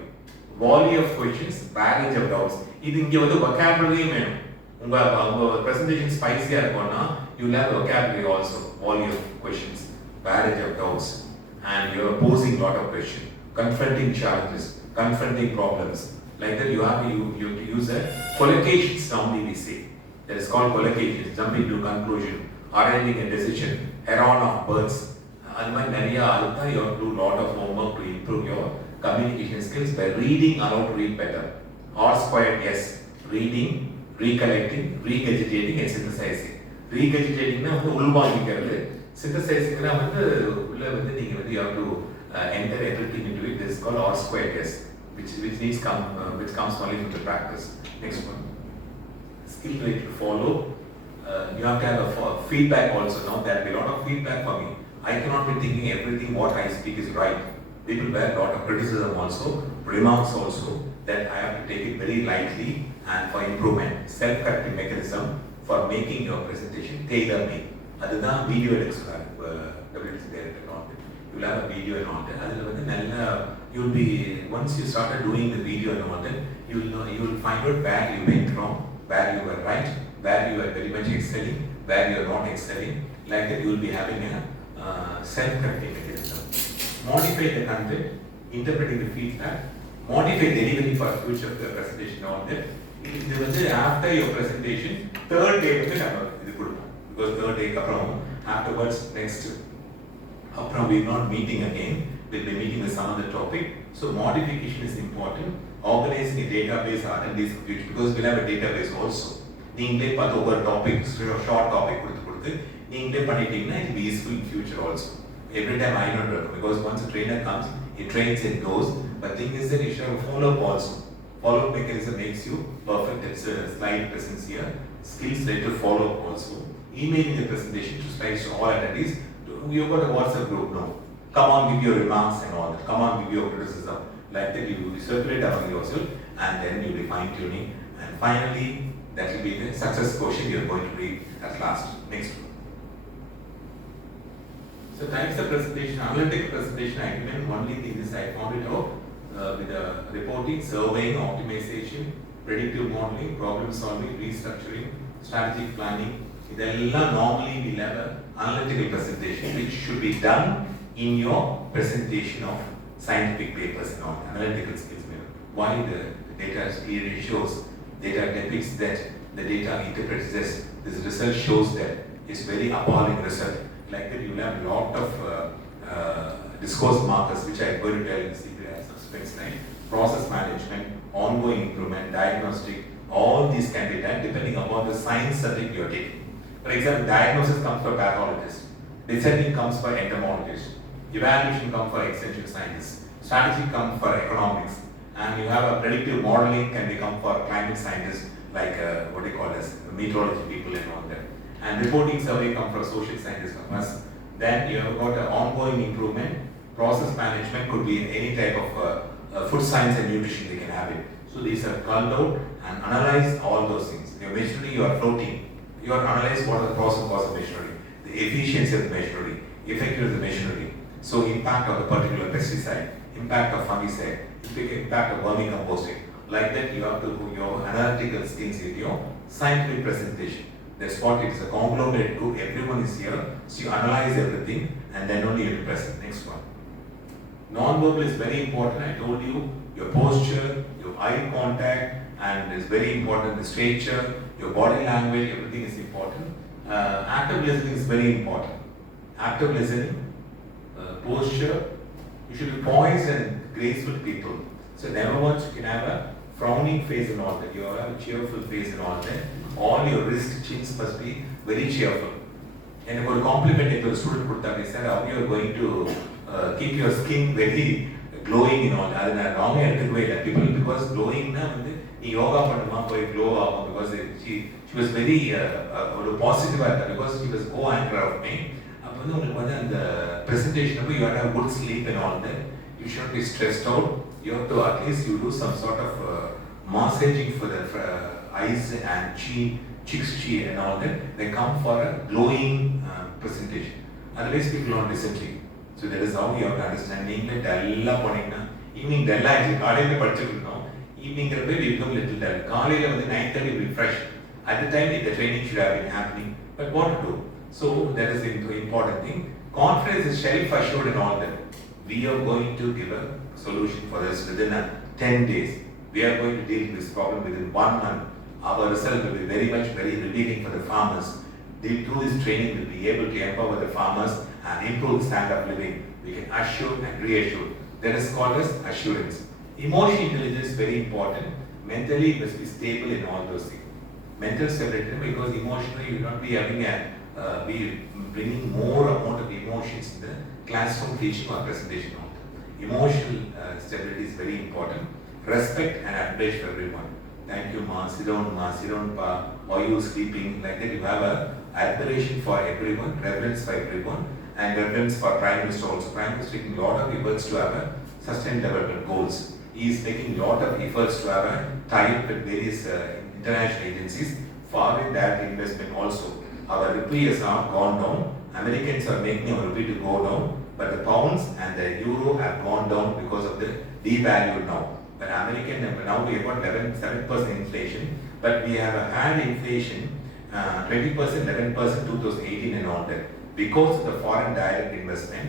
Volley of questions, baggage of doubts. This is vocabulary. Your presentation spicy, you will have vocabulary also. Volley of questions, baggage of doubts. And you are posing a lot of questions, confronting challenges, confronting problems. Like that, you have to use a collocations, normally we say. That is called collocations, jumping to conclusion, arriving a decision, heron of birds. You have to do a lot of homework to improve your communication skills by reading aloud to read better. R squared, yes. Reading, recollecting, regurgitating and synthesizing. Regurgitating is synthesizing, you have to enter everything into it. This is called R squared, yes. Which comes only from the practice. Next one. Skill rate to follow. You have to have a feedback also. Now there will be a lot of feedback for me. I cannot be thinking everything what I speak is right. People bear a lot of criticism also, remarks also, that I have to take it very lightly and for improvement. Self-correcting mechanism for making your presentation tailor-made. That's the video WTC director and all that. You will have a video and all that. You will be, once you started doing the video and all that, you will find out where you went wrong, where you were right, where you are very much excelling, where you are not excelling. Like that, you will be having a self-correcting mechanism. Modify the content, interpreting the feedback, modify delivery for future of the presentation on that. After your presentation, third day, because third day, afterwards, next, we are not meeting again, we'll be meeting with some other topic. So modification is important. Organizing a database R&D because we'll have a database also. நீங்களே பார்த்து ஒவ்வொரு topic short topic கொடுத்து நீங்களே பண்ணிட்டீங்கன்னா it will be useful in future also. Every time I know because once a trainer comes, he trains and goes. But thing is that you should have a follow-up also. Follow-up mechanism makes you perfect. It's a slide presence here. Skills later follow-up also. Emailing the presentation to slides to all attendees. You've got a WhatsApp group now. Come on, give your remarks and all that. Come on, give your criticism. Like that, you circulate among yourself, and then you'll be fine-tuning. And finally, that will be the success quotient you're going to read at last. Next one. So types of presentation, analytic presentation, I given only thing is I found it out with the reporting, surveying, optimization, predictive modeling, problem solving, restructuring, strategic planning. Idella normally we'll have an analytical presentation which should be done in your presentation of scientific papers and all, analytical skills. Why the data clearly shows, data depicts that, the data interprets this result shows that, it's very appalling result. Like that you will have a lot of discourse markers which I am going to tell in the slide. Process management, ongoing improvement, diagnostic, all these can be done depending upon the science subject you are taking. For example, diagnosis comes for pathologist, discerning comes for entomologist, evaluation comes for extension scientists, strategy comes for economics, and you have a predictive modeling can become for climate scientists like what they call as meteorology people and all that. And reporting survey comes for social scientists from us. Then you have got an ongoing improvement. Process management could be any type of food science and nutrition, they can have it. So these are called out and analyze all those things. Your machinery you are floating. You are analyze what is the process of machinery, the efficiency of the machinery, effectiveness of the machinery. So impact of the particular pesticide, impact of fungicide, impact of vermicomposting. Like that you have to do your analytical skills in your scientific presentation. That's what it is, a conglomerate group, everyone is here, so you analyze everything and then only you have to present. Next one. Non-verbal is very important. I told you, your posture, your eye contact, and it's very important, the stature, your body language, everything is important. Active listening is very important. Active listening, posture, you should be poised and graceful people. So never once you can have a frowning face and all that. You have a cheerful face and all that. All your wrist chins must be very cheerful. And for a compliment to the student, they said, how you are going to keep your skin very glowing and all that. And I wrong way that people because glowing now, yoga glow because she was very positive at that because she was co-anchor of me. The presentation you have to have good sleep and all that. You shouldn't be stressed out. You have to at least you do some sort of massaging for the eyes and cheeks and all that. They come for a glowing presentation. Otherwise people don't listen to you. So that is how you have to understand. Evening Della evening we become little dull. College 9:30 will be fresh. At the time the training should have been happening. But what to do? So that is the important thing. Conference is self assured and all that. We are going to give a solution for this within 10 days. We are going to deal with this problem within 1 month. Our result will be very revealing for the farmers. Through this training, we will be able to empower the farmers and improve the standard of living. We can assure and reassure. That is called as assurance. Emotional intelligence is very important. Mentally, you must be stable in all those things. Mental stability, because emotionally, you will not be having be bringing more amount of emotions in the classroom teaching or presentation. Emotional stability is very important. Respect and admiration for everyone. Thank you, ma. Sit down, pa. Are you sleeping? Like that, you have a admiration for everyone, reverence for everyone, and reverence for Prime Minister also. Prime Minister is taking a lot of efforts to have a sustained development goals. He is making a lot of efforts to have a tie-up with various international agencies, foreign direct investment also. Our rupee has not gone down. Americans are making our rupee to go down, but the pounds and the euro have gone down because of the devalue now. But American now we have got 7% inflation, but we have had inflation 20%, 11%, 2018 and all that because of the foreign direct investment,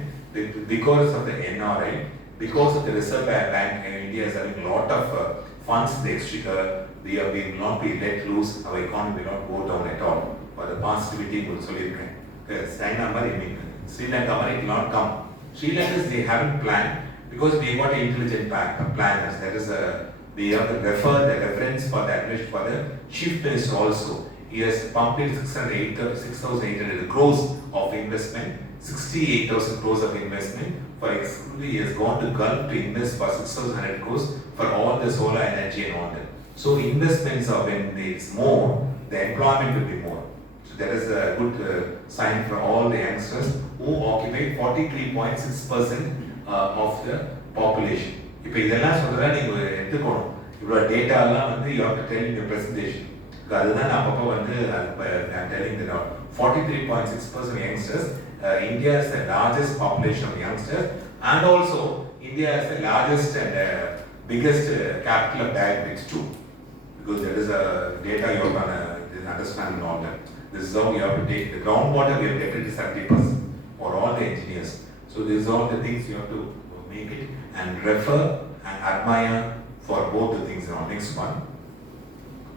because of the NRI, because of the Reserve Bank. India is having a lot of funds in the exchequer. We will not be let loose. Our economy will not go down at all. For the positivity will solidify. Sri Lanka will not come. Sri Lankans they haven't planned, because we got intelligent planners. That is we have to refer the reference for the chief minister also. He has pumped in 6,800 crores of investment, 68,000 crores of investment. For example, he has gone to Gulf to invest for 6,100 crores for all the solar energy and all that. So investments are, when it's more, the employment will be more. So that is a good sign for all the youngsters who occupy 43.6% of the population. இப்போ இதெல்லாம் சொல்றதா நீங்க எடுத்துக்கணும். இவ்வளோ டேட்டாலாம் வந்து you have to tell in your presentation. அதுதான் நான் அப்பப்போ வந்து I'm telling that 43.6% youngsters. India is the largest population of youngsters, and also India is the largest and biggest capital of diabetes too. Because there is a data you have to understand and all that. This is how you have to take the groundwater. We have taken it 70% for all the engineers. So these are all the things you have to make it and refer and admire for both the things. Now next one,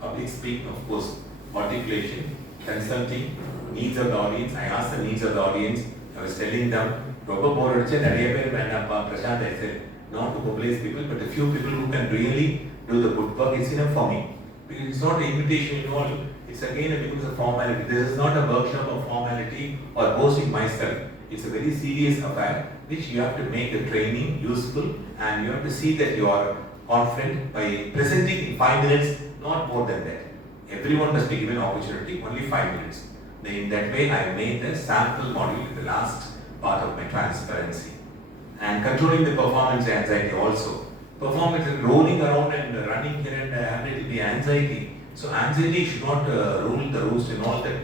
public speaking, of course, articulation, consulting, needs of the audience. I asked the needs of the audience. I was telling them, ரொம்ப போர் அடிச்சா நிறைய பேர் வேண்டாம்ப்பா Prashanth. I said not to mobilize people, but a few people who can really do the good work is enough for me. Because it's not an invitation involved. It's again becomes a formality. This is not a workshop of formality or boasting myself. It's a very serious affair which you have to make the training useful, and you have to see that you are confident by presenting in 5 minutes, not more than that. Everyone must be given opportunity, only 5 minutes. Then in that way, I made the sample module the last part of my transparency. And controlling the performance anxiety also. Performance is rolling around and running here and there, it will be anxiety. So anxiety should not rule the roost and all that.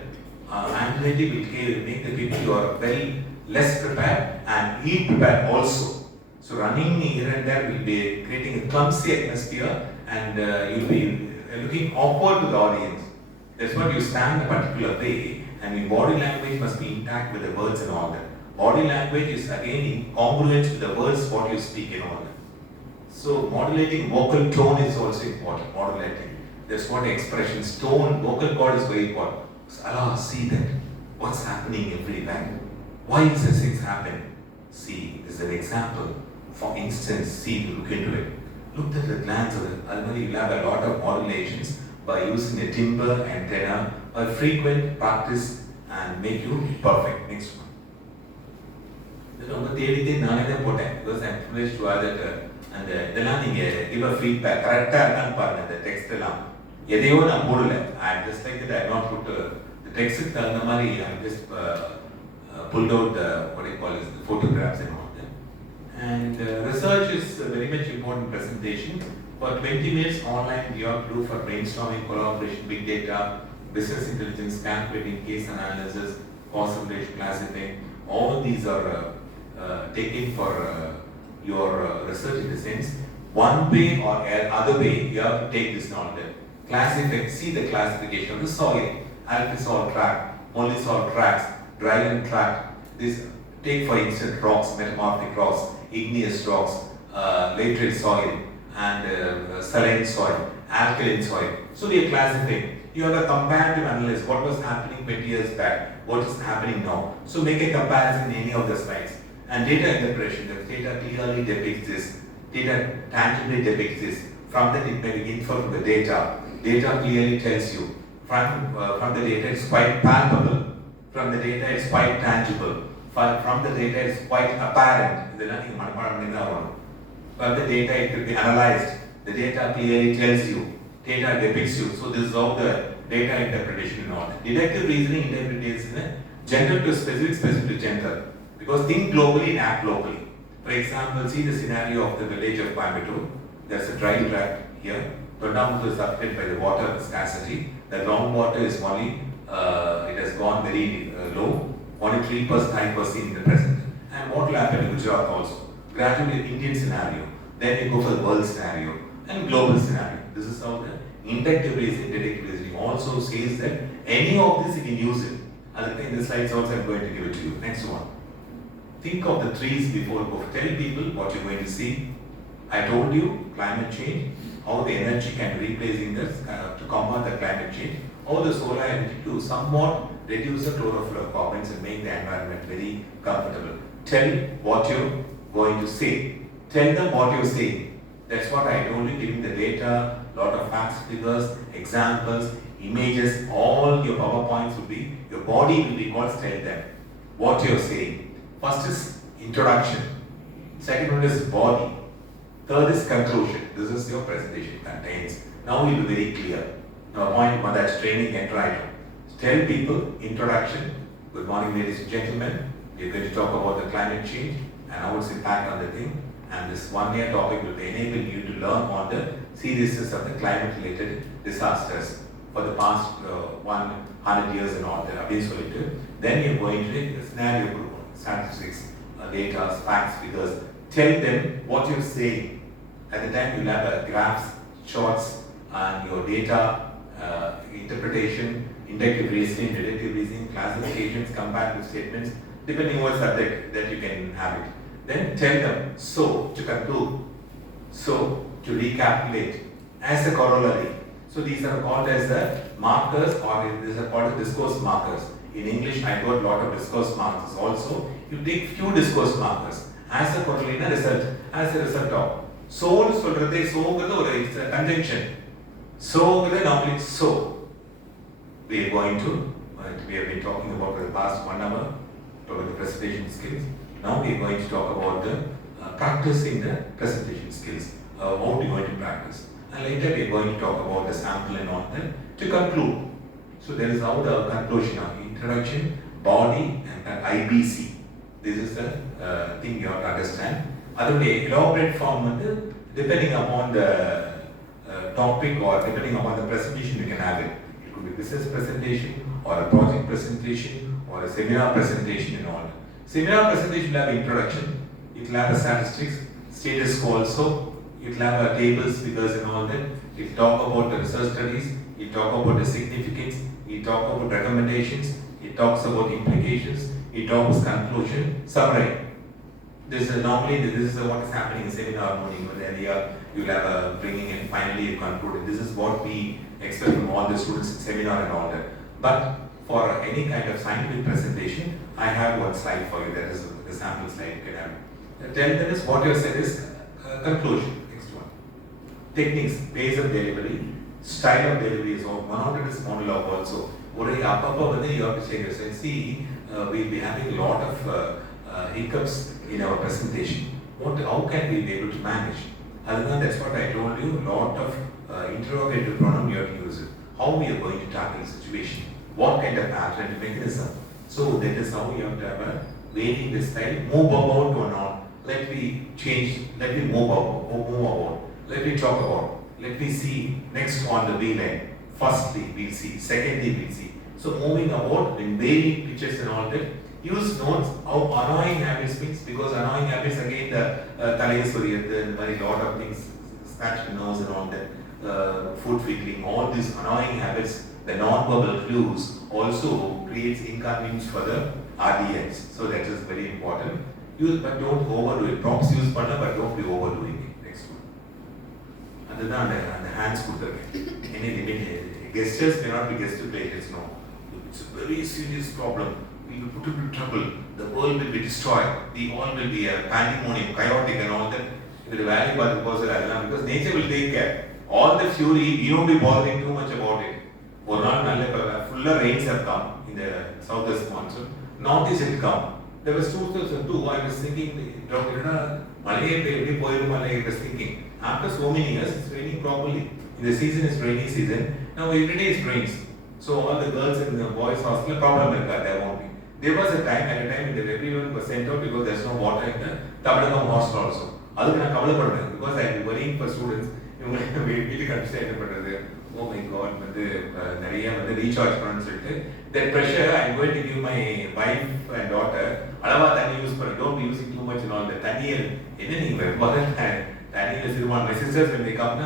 Anxiety will make the people who are very less prepared and ill-prepared also. So running here and there will be creating a clumsy atmosphere, and you will be looking awkward to the audience. That's why you stand a particular way, and your body language must be intact with the words and all that. Body language is again in congruence with the words what you speak and all that. So modulating vocal tone is also important. Modulating. That's what expressions, tone, vocal cord is very important. So, see that. What's happening everywhere? Why is this thing happening? See, this is an example. For instance, see, look into it. Look at the glands of it. Ultimately, you'll have a lot of modulations by using a timbre antenna, a frequent practice, and make you perfect. Next one. ரொம்ப தேடி நானே தான் போட்டேன். Because I'm privileged to have that. அந்த இதெல்லாம் நீங்க give a feedback. கரெக்டாக இருக்கான்னு பாருங்க இந்த டெக்ஸ்ட் எல்லாம். எதையோ நான் போடல. I just like that I not put the text தகுந்த மாதிரி I just pulled out the what I call is the photographs and all that. And research is a very much important presentation. For 20 minutes online, you have to do for brainstorming, collaboration, big data, business intelligence, calculating, case analysis, possibility classifying. All these are taken for your research in the sense, one way or other way, you have to take this knowledge. Classify, see the classification of the soil, alpha salt tract, polysalt tracts, dryland tract. This, take for instance rocks, metamorphic rocks, igneous rocks, laterite soil, and saline soil, alkaline soil. So we are classifying. You have a comparative analysis. What was happening 20 years back? What is happening now? So make a comparison in any of the slides. And data interpretation. The data clearly depicts this. Data tangibly depicts this. From that it may be inferred from the data. Data clearly tells you. From the data it's quite palpable. From the data it's quite tangible. From the data it's quite apparent. From the data it could be analyzed. The data clearly tells you. Data depicts you. So this is how the data interpretation and all. Deductive reasoning interprets general to specific, specific to general. Because think globally and act locally. For example, see the scenario of the village of Coimbatore. There's a dry tract here. Tondamutu is affected by the water scarcity. The groundwater is only, it has gone very low, only 3%, 9% in the present. And what will happen in Gujarat also? Gradually, Indian scenario. Then we go for the world scenario and global scenario. This is how the inductive reasoning, deductive reasoning also says that any of this you can use it. And in the slides also I'm going to give it to you. Next one. Think of the trees before go. Tell people what you're going to see. I told you climate change, how the energy can be replacing this to combat the climate change, how the solar energy to somewhat reduce the chlorofluorocarbons and make the environment very comfortable. Tell what you're going to say. Tell them what you're saying. That's what I told you, giving the data, lot of facts, figures, examples, images, all your PowerPoints will be, your body will be called, tell them what you're saying. First is introduction. Second one is body. Third is conclusion. This is your presentation contains. Now you'll be very clear. Now point one that's training and try to tell people introduction. Good morning, ladies and gentlemen. We're going to talk about the climate change and how it's impact on the thing. And this 1 year topic will enable you to learn on the seriousness of the climate related disasters for the past 100 years and all that. Then you're going to the scenario group, statistics, data, facts, figures. Tell them what you're saying. At the time you'll have graphs, charts, and your data, interpretation, inductive reasoning, deductive reasoning, classifications, comparative statements, depending on what subject that you can have it. Then tell them, so to conclude, so to recapitulate, as a corollary. So these are called as the markers, or these are called discourse markers. In English, I got a lot of discourse markers also. You take few discourse markers as a corollary, result, as a result of. So, it's a conjunction. So, normally, so. We are going to, we have been talking about for the past 1 hour, about the presentation skills. Now we are going to talk about the practicing the presentation skills, how we are going to practice. And later we are going to talk about the sample and all that to conclude. So there is now the conclusion of introduction, body and IBC. This is the thing you have to understand. Otherwise, elaborate form, depending upon the topic or depending upon the presentation you can have it. It could be business presentation or a project presentation or a seminar presentation and all. Seminar presentation will have introduction, it will have a statistics, status quo also, it will have a tables, figures and all that. It will talk about the research studies, it talk about the significance, it talk about recommendations, it talks about implications, it talks conclusion, summary. This is normally this is what is happening in seminar morning. Then you will have a bringing and finally you conclude. This is what we expect from all the students in seminar and all that. But for any kind of scientific presentation, I have one slide for you. That is the sample slide you can have. Tell them is what you said is conclusion. Next one. Techniques, pace of delivery, style of delivery is one of it is monologue also. You have to check yourself. See, we'll be having a lot of hiccups in our presentation. How can we be able to manage? That's what I told you, a lot of interrogative pronoun you have to use it. How we are going to tackle the situation, what kind of pattern mechanism. So that is how you have to have a varying the style, move about or not. Let me change, let me move about, let me talk about, let me see next on the V line. Firstly, we'll see, secondly, we'll see. So moving about in varying pictures and all that. Use notes how annoying habits means, because annoying habits again the very lot of things, scratch the nose and all that, foot fiddling, all these annoying habits, the non-verbal clues also creates inconvenience for the RDNs. So that is very important. Use but don't overdo it. Props use panna but don't be overdoing it. Next one. And the hands put away. Any limit gestures cannot be gesticulated. No. It's a very serious problem. We will put it in trouble, the world will be destroyed, the all will be a pandemonium, chaotic and all that. It will vary by the person because nature will take care. All the fury, you don't be bothering too much about it. Fuller rains have come in the southwest monsoon, northeast will come. There was 2002, I was thinking, I was thinking, after so many years, it's raining properly. In the season, it's rainy season. Now every day it rains. So all the girls in the boys' hostel, problem there won't be. There was a time, when everyone was sent out because there's no water in the Tamil hostel also. Because I am worrying for students, oh my god, recharge. That pressure, I am going to give my wife and daughter, don't be using too much and all that. My sisters, when they come,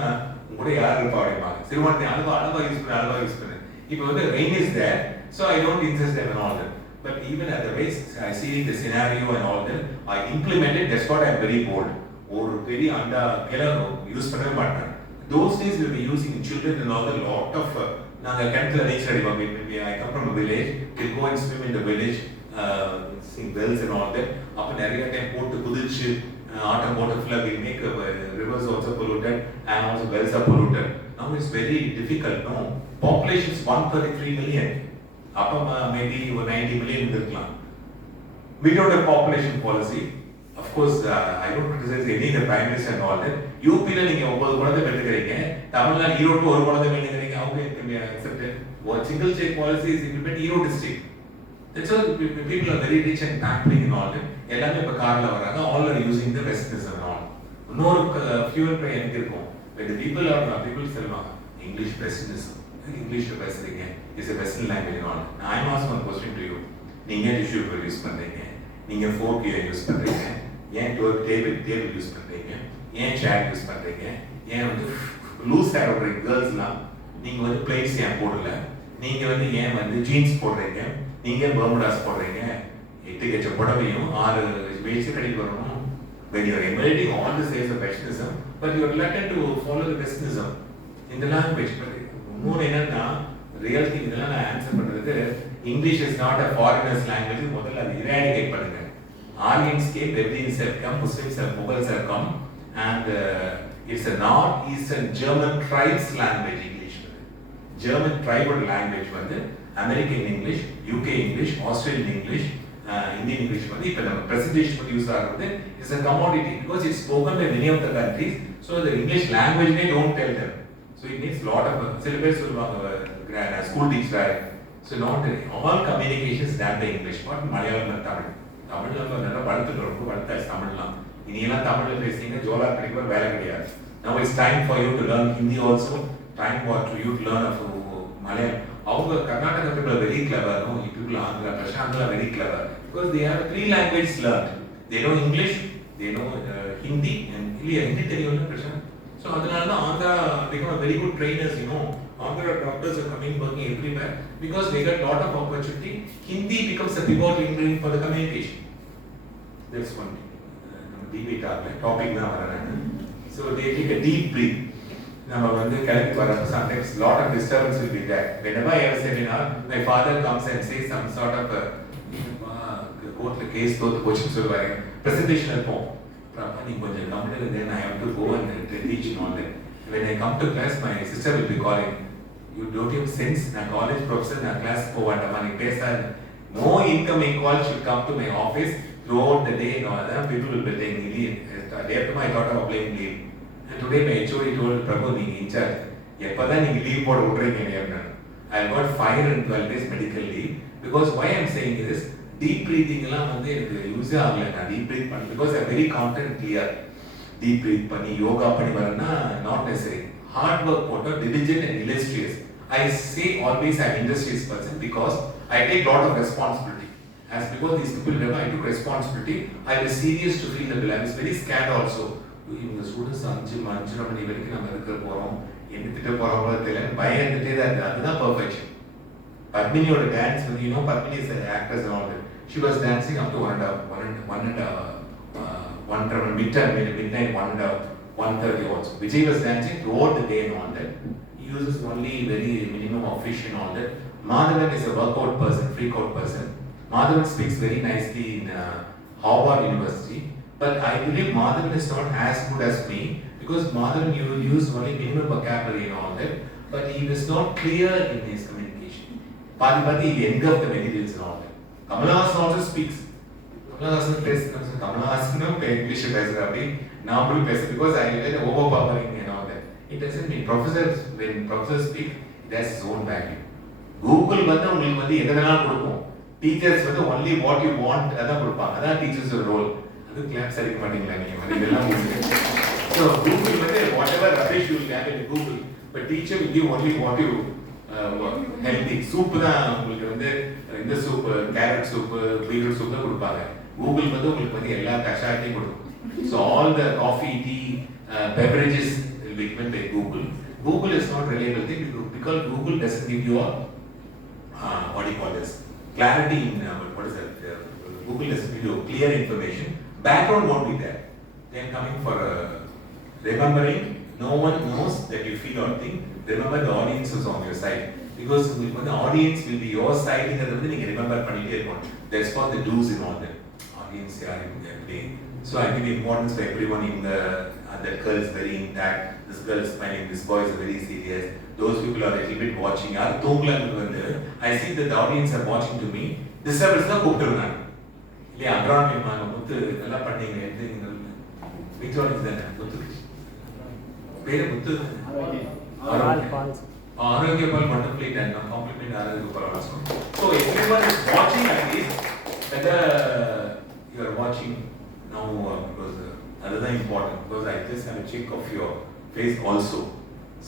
if the rain is there, so I don't insist them and all that. But even otherwise, I see the scenario and all that, I implement it, that's what I am very bold. Or very use those days we will be using children and all the lot of I come from a village, we'll go and swim in the village, sing bells and all that. Up in area time port to Kudichu, automotive, we make rivers also polluted and also wells are polluted. Now it's very difficult, no? Population is 133 million. Maybe 90 million. We don't have population policy. Of course, I don't criticize any of the prime minister and all that. UP la neenga 9 குழந்தை பெற்றுக்கிறீங்க, தமிழ்ல ஈரோட்ல ஒரு குழந்தை பெற்றுக்கிறீங்க, how can be accepted? One single check policy is implemented Iro district. That's all. People are very rich and pampering and all that. எல்லாமே இப்ப கார்ல வராங்க, all are using the Westernizm and all. இன்னொரு fuel price எனக்கு இருக்கும். When the people சொல்லுவாங்க, English Westernism. English பேசுறீங்க, is a Western language and all. Now I'm asking one question to you. நீங்க tissue paper யூஸ் பண்றீங்க, நீங்க fork use பண்றீங்க, ஏன் டேபிள் யூஸ் பண்றீங்க, ஏன் சேர் யூஸ் பண்றீங்க, ஏன் வந்து லூஸ் ஹேர் ஓடுற கேர்ள்ஸ்லாம் நீங்க வந்து பிளேட்ஸ் ஏன் போடல, நீங்க வந்து ஏன் வந்து ஜீன்ஸ் போடுறீங்க, நீங்க பர்முடாஸ் போடுறீங்க, 8 கச்ச புடவையும் 6 வேஷ்டி கட்டிட்டு வரணும். When you are emulating all the says of Westernism, but you are reluctant to follow the Westernism in the language. இன்னொன்று என்னன்னா, ரியல் திங் இதெல்லாம் நான் ஆன்சர் பண்றதுக்கு, English is not a foreigner's language. முதல்ல அதை eradicate பண்ணுங்க. Aryans came, Bedouins have come, Muslims have, Mughals have come, and it's a northeastern German tribes language, English. German tribal language வந்து American English, UK English, Australian English, Indian English வந்து இப்போ நம்ம presentation use ஆகுறது is a commodity because it's spoken by many of the countries, so the English language they don't tell them. So it needs lot of சில பேர் சொல்லுவாங்க school teacher, so not all communications done by English, but Malayalam and Tamil. தமிழ்ல நல்லா வளர்த்துட்டு ரொம்ப வளர்த்தாச்சு தமிழ்லாம். இனியெல்லாம் தமிழ்ல பேசுறீங்க, ஜோலா கிடைக்கிற வேலை கிடையாது. Now it's time for you to learn Hindi also, time for you to learn of Malayalam. அவங்க Karnataka people are very clever, no? People Andhra, Prashantla are very clever because they have 3 languages learned. They know English, they know Hindi, and Hindi தெரியும்ல Prashant. So அதனால தான் Andhra become a very good trainers, you know. Andhra doctors are coming working everywhere because they get lot of opportunity. Hindi becomes a pivot link for the communication. That's one thing. Debate topic na varana. So they take a deep breath. Nama vandu kalakku varappo sometimes lot of disturbance will be there. Whenever I have a seminar, my father comes and says some sort of court case thodu pochu solvaru. Presentation irpom. Prappa nee konja company then I have to go and teach and all that. When I come to class, my sister will be calling. You don't have sense. Na college professor na class povanda mani pesa. No incoming call should come to my office throughout the day. No other people will be taking leave. Day after my daughter was playing leave. And today my HOD told Prabhu, you in charge. Yepada you leave for ordering. I got 512 days medical leave because why I am saying is deep breathing la வந்து எனக்கு use ஆகல. நான் deep breathe பண்ண because I am very confident clear. Deep breathe பண்ணி யோகா பண்ணி வரனா not necessary. Hard work போட்டா diligent and illustrious. I say always I am industrious person because I take lot of responsibility. As because these people never I took responsibility, I was serious to feel the bill. I was very scared also. இந்த students 5 மணி வரைக்கும் நம்ம இருக்க போறோம், என்ன திட்ட போறோம்ல தெரியல, பயம் இருந்துட்டே தான் இருக்கு. அதுதான் பெர்ஃபெக்ஷன். பத்மினியோட டான்ஸ் வந்து you know Padmini is an actress and all that. She was dancing up to 1:30 also. Vijay was dancing throughout the day and all that. He uses only very minimum of fish and all that. Madhavan is a workout person, freak out person. Madhavan speaks very nicely in Harvard University, but I believe Madhavan is not as good as me because Madhavan you use only minimum vocabulary and all that, but he was not clear in his communication. Padi end of the materials and all that. Kamalhasan also speaks. Kamalhasan plays Kamalhasan English பேசுறாரு, நாமளும் பேச because I get overpowering and all that. It doesn't mean when professors speak, it has its own value. Google வந்து உங்களுக்கு வந்து எதனால கொடுக்கும், teachers வந்து only what you want அதான் கொடுப்பாங்க. அதான் டீச்சர்ஸ் ரோல். அது கிளாப்ஸ் அடிக்க மாட்டீங்களா நீங்க இதெல்லாம் உங்களுக்கு. So Google வந்து whatever rubbish you will get in Google, but teacher will give only what you healthy. Soup தான் உங்களுக்கு வந்து இந்த soup, carrot soup, beetroot soup தான் கொடுப்பாங்க. கூகுள் வந்து உங்களுக்கு வந்து எல்லா கஷாயத்தையும் கொடுக்கும். So all the coffee, tea, beverages will be given by Google. Google is not reliable thing because Google doesn't give you what do you call this? Clarity in what is that? Google doesn't give you clear information. Background won't be there. Then coming for remembering, no one knows that you feel or think. Remember the audience is on your side because when the audience will be your side, you remember பண்ணிட்டே இருக்கணும். That's for the do's and all that. Audience யாரு எப்படி So I give importance for everyone in that girl is very intact, this girl is smiling, this boy is very serious. Those people are a little bit watching. I see that the audience are watching to me. Disturbance na கூப்பிட்டுருந்தாங்க. இல்லையா affront முத்து நல்லா பண்ணீங்க எடுத்தீங்க. Which one is that? முத்து. பேரு முத்து. ஆரோக்கியபால் மட்டும் and compliment ஆரோக்கியபால் also. So everyone is watching at least. Whether you are watching now because that is important because I just have a check of your face also.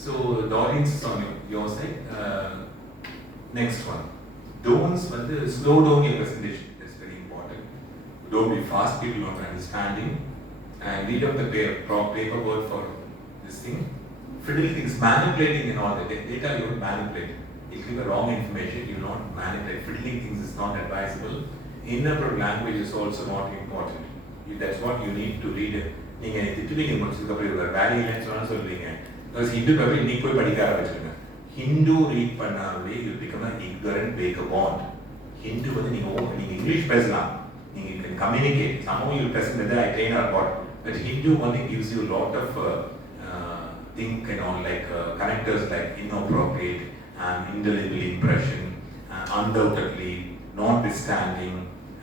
So the audience is on your side. Next one. Don't slow down your presentation. That's very important. Don't be fast, people not understanding. And read up the paper word for this thing. Fiddle things, manipulating and all that. Data you don't manipulate. If you give a wrong information, you will not manipulate. Fiddling things is not advisable. Inappropriate language is also not important. If that's what you need to read. நீங்க திட்டுவீங்க முடிச்சதுக்கப்புறம் வேலை இல்லைன்னு சொன்னா சொல்லுவீங்க. Because Hindu people இன்னைக்கு போய் படிக்க ஆரம்பிச்சிருங்க. Hindu read பண்ணாலே you become an ignorant vagabond. Hindu நீங்க இங்கிலீஷ் பேசலாம். நீங்க can communicate. Somehow you present whether I train or what. But Hindu only gives you a lot of think like connectors like inappropriate and indelible impression, undoubtedly, notwithstanding,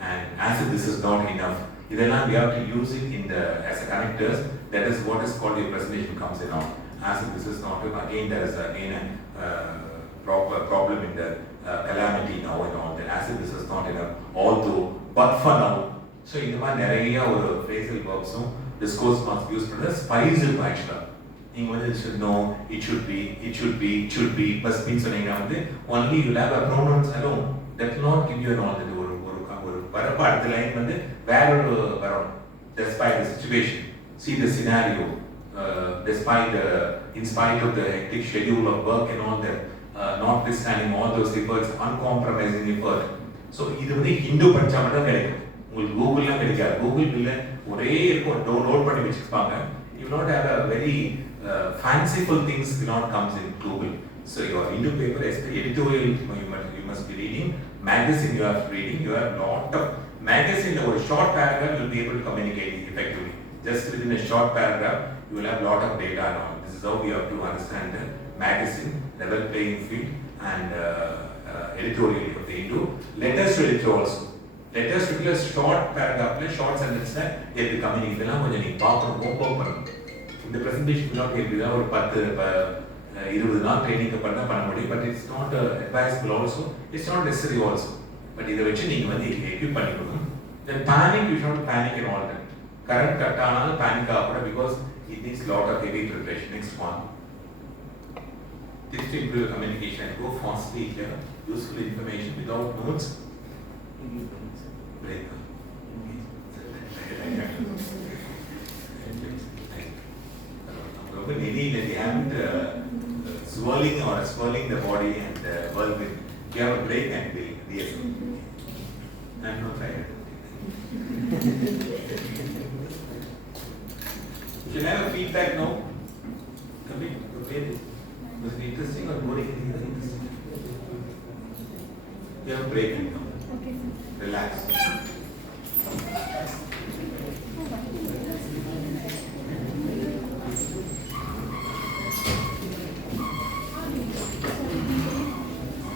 and as if this is not enough. We have to use it in as a connectors. That is what is called your presentation comes in on. As if this is not enough. Again, there is a problem in the calamity now and all that. As if this is not enough. Although, but for now. So in the neriya or phrasal verbs, discourse must use for the spice it actually. You should know, it should be, must mean something. Only you have a pronouns alone. That will not give you an all the part the line despite the situation, see the scenario, in spite of the hectic schedule of work and all that, notwithstanding all those efforts, uncompromising effort. So இது Hindu படிச்சா மட்டும் கிடைக்கும். உங்களுக்கு கூகுள்ல கிடைக்காது. கூகுள்ல ஒரே இருக்கும் டவுன்லோட் பண்ணி வச்சிருப்பாங்க. You will not have a very fanciful things will not comes in Google. So your Hindu paper, editorial you must be reading. Magazine you are reading, you have lot of magazine or a short paragraph you will be able to communicate effectively. Just within a short paragraph you will have lot of data and all. This is how we have to understand the magazine, level playing field and editorial of the Hindu. Letters to editor also. Letters to a short paragraph, short sentence they will communicate. In the presentation will not be or 20 நாள் training பண்ண முடியும். But it's not advisable also, it's not necessary also. But இதை வச்சு நீங்கள் equip பண்ணிக்கணும். Then panic you should panic in all time. Current cut ஆனாலும் panic ஆகக்கூடாது because it needs lot of heavy preparation. Next one, this to improve communication and go fastly here, useful information without notes. Break. Maybe they haven't swirling the body and whirlwind. You have a break and we'll reassess. I'm not tired. Should I have a feedback now? Come in, okay. Was it interesting or boring? You have a break and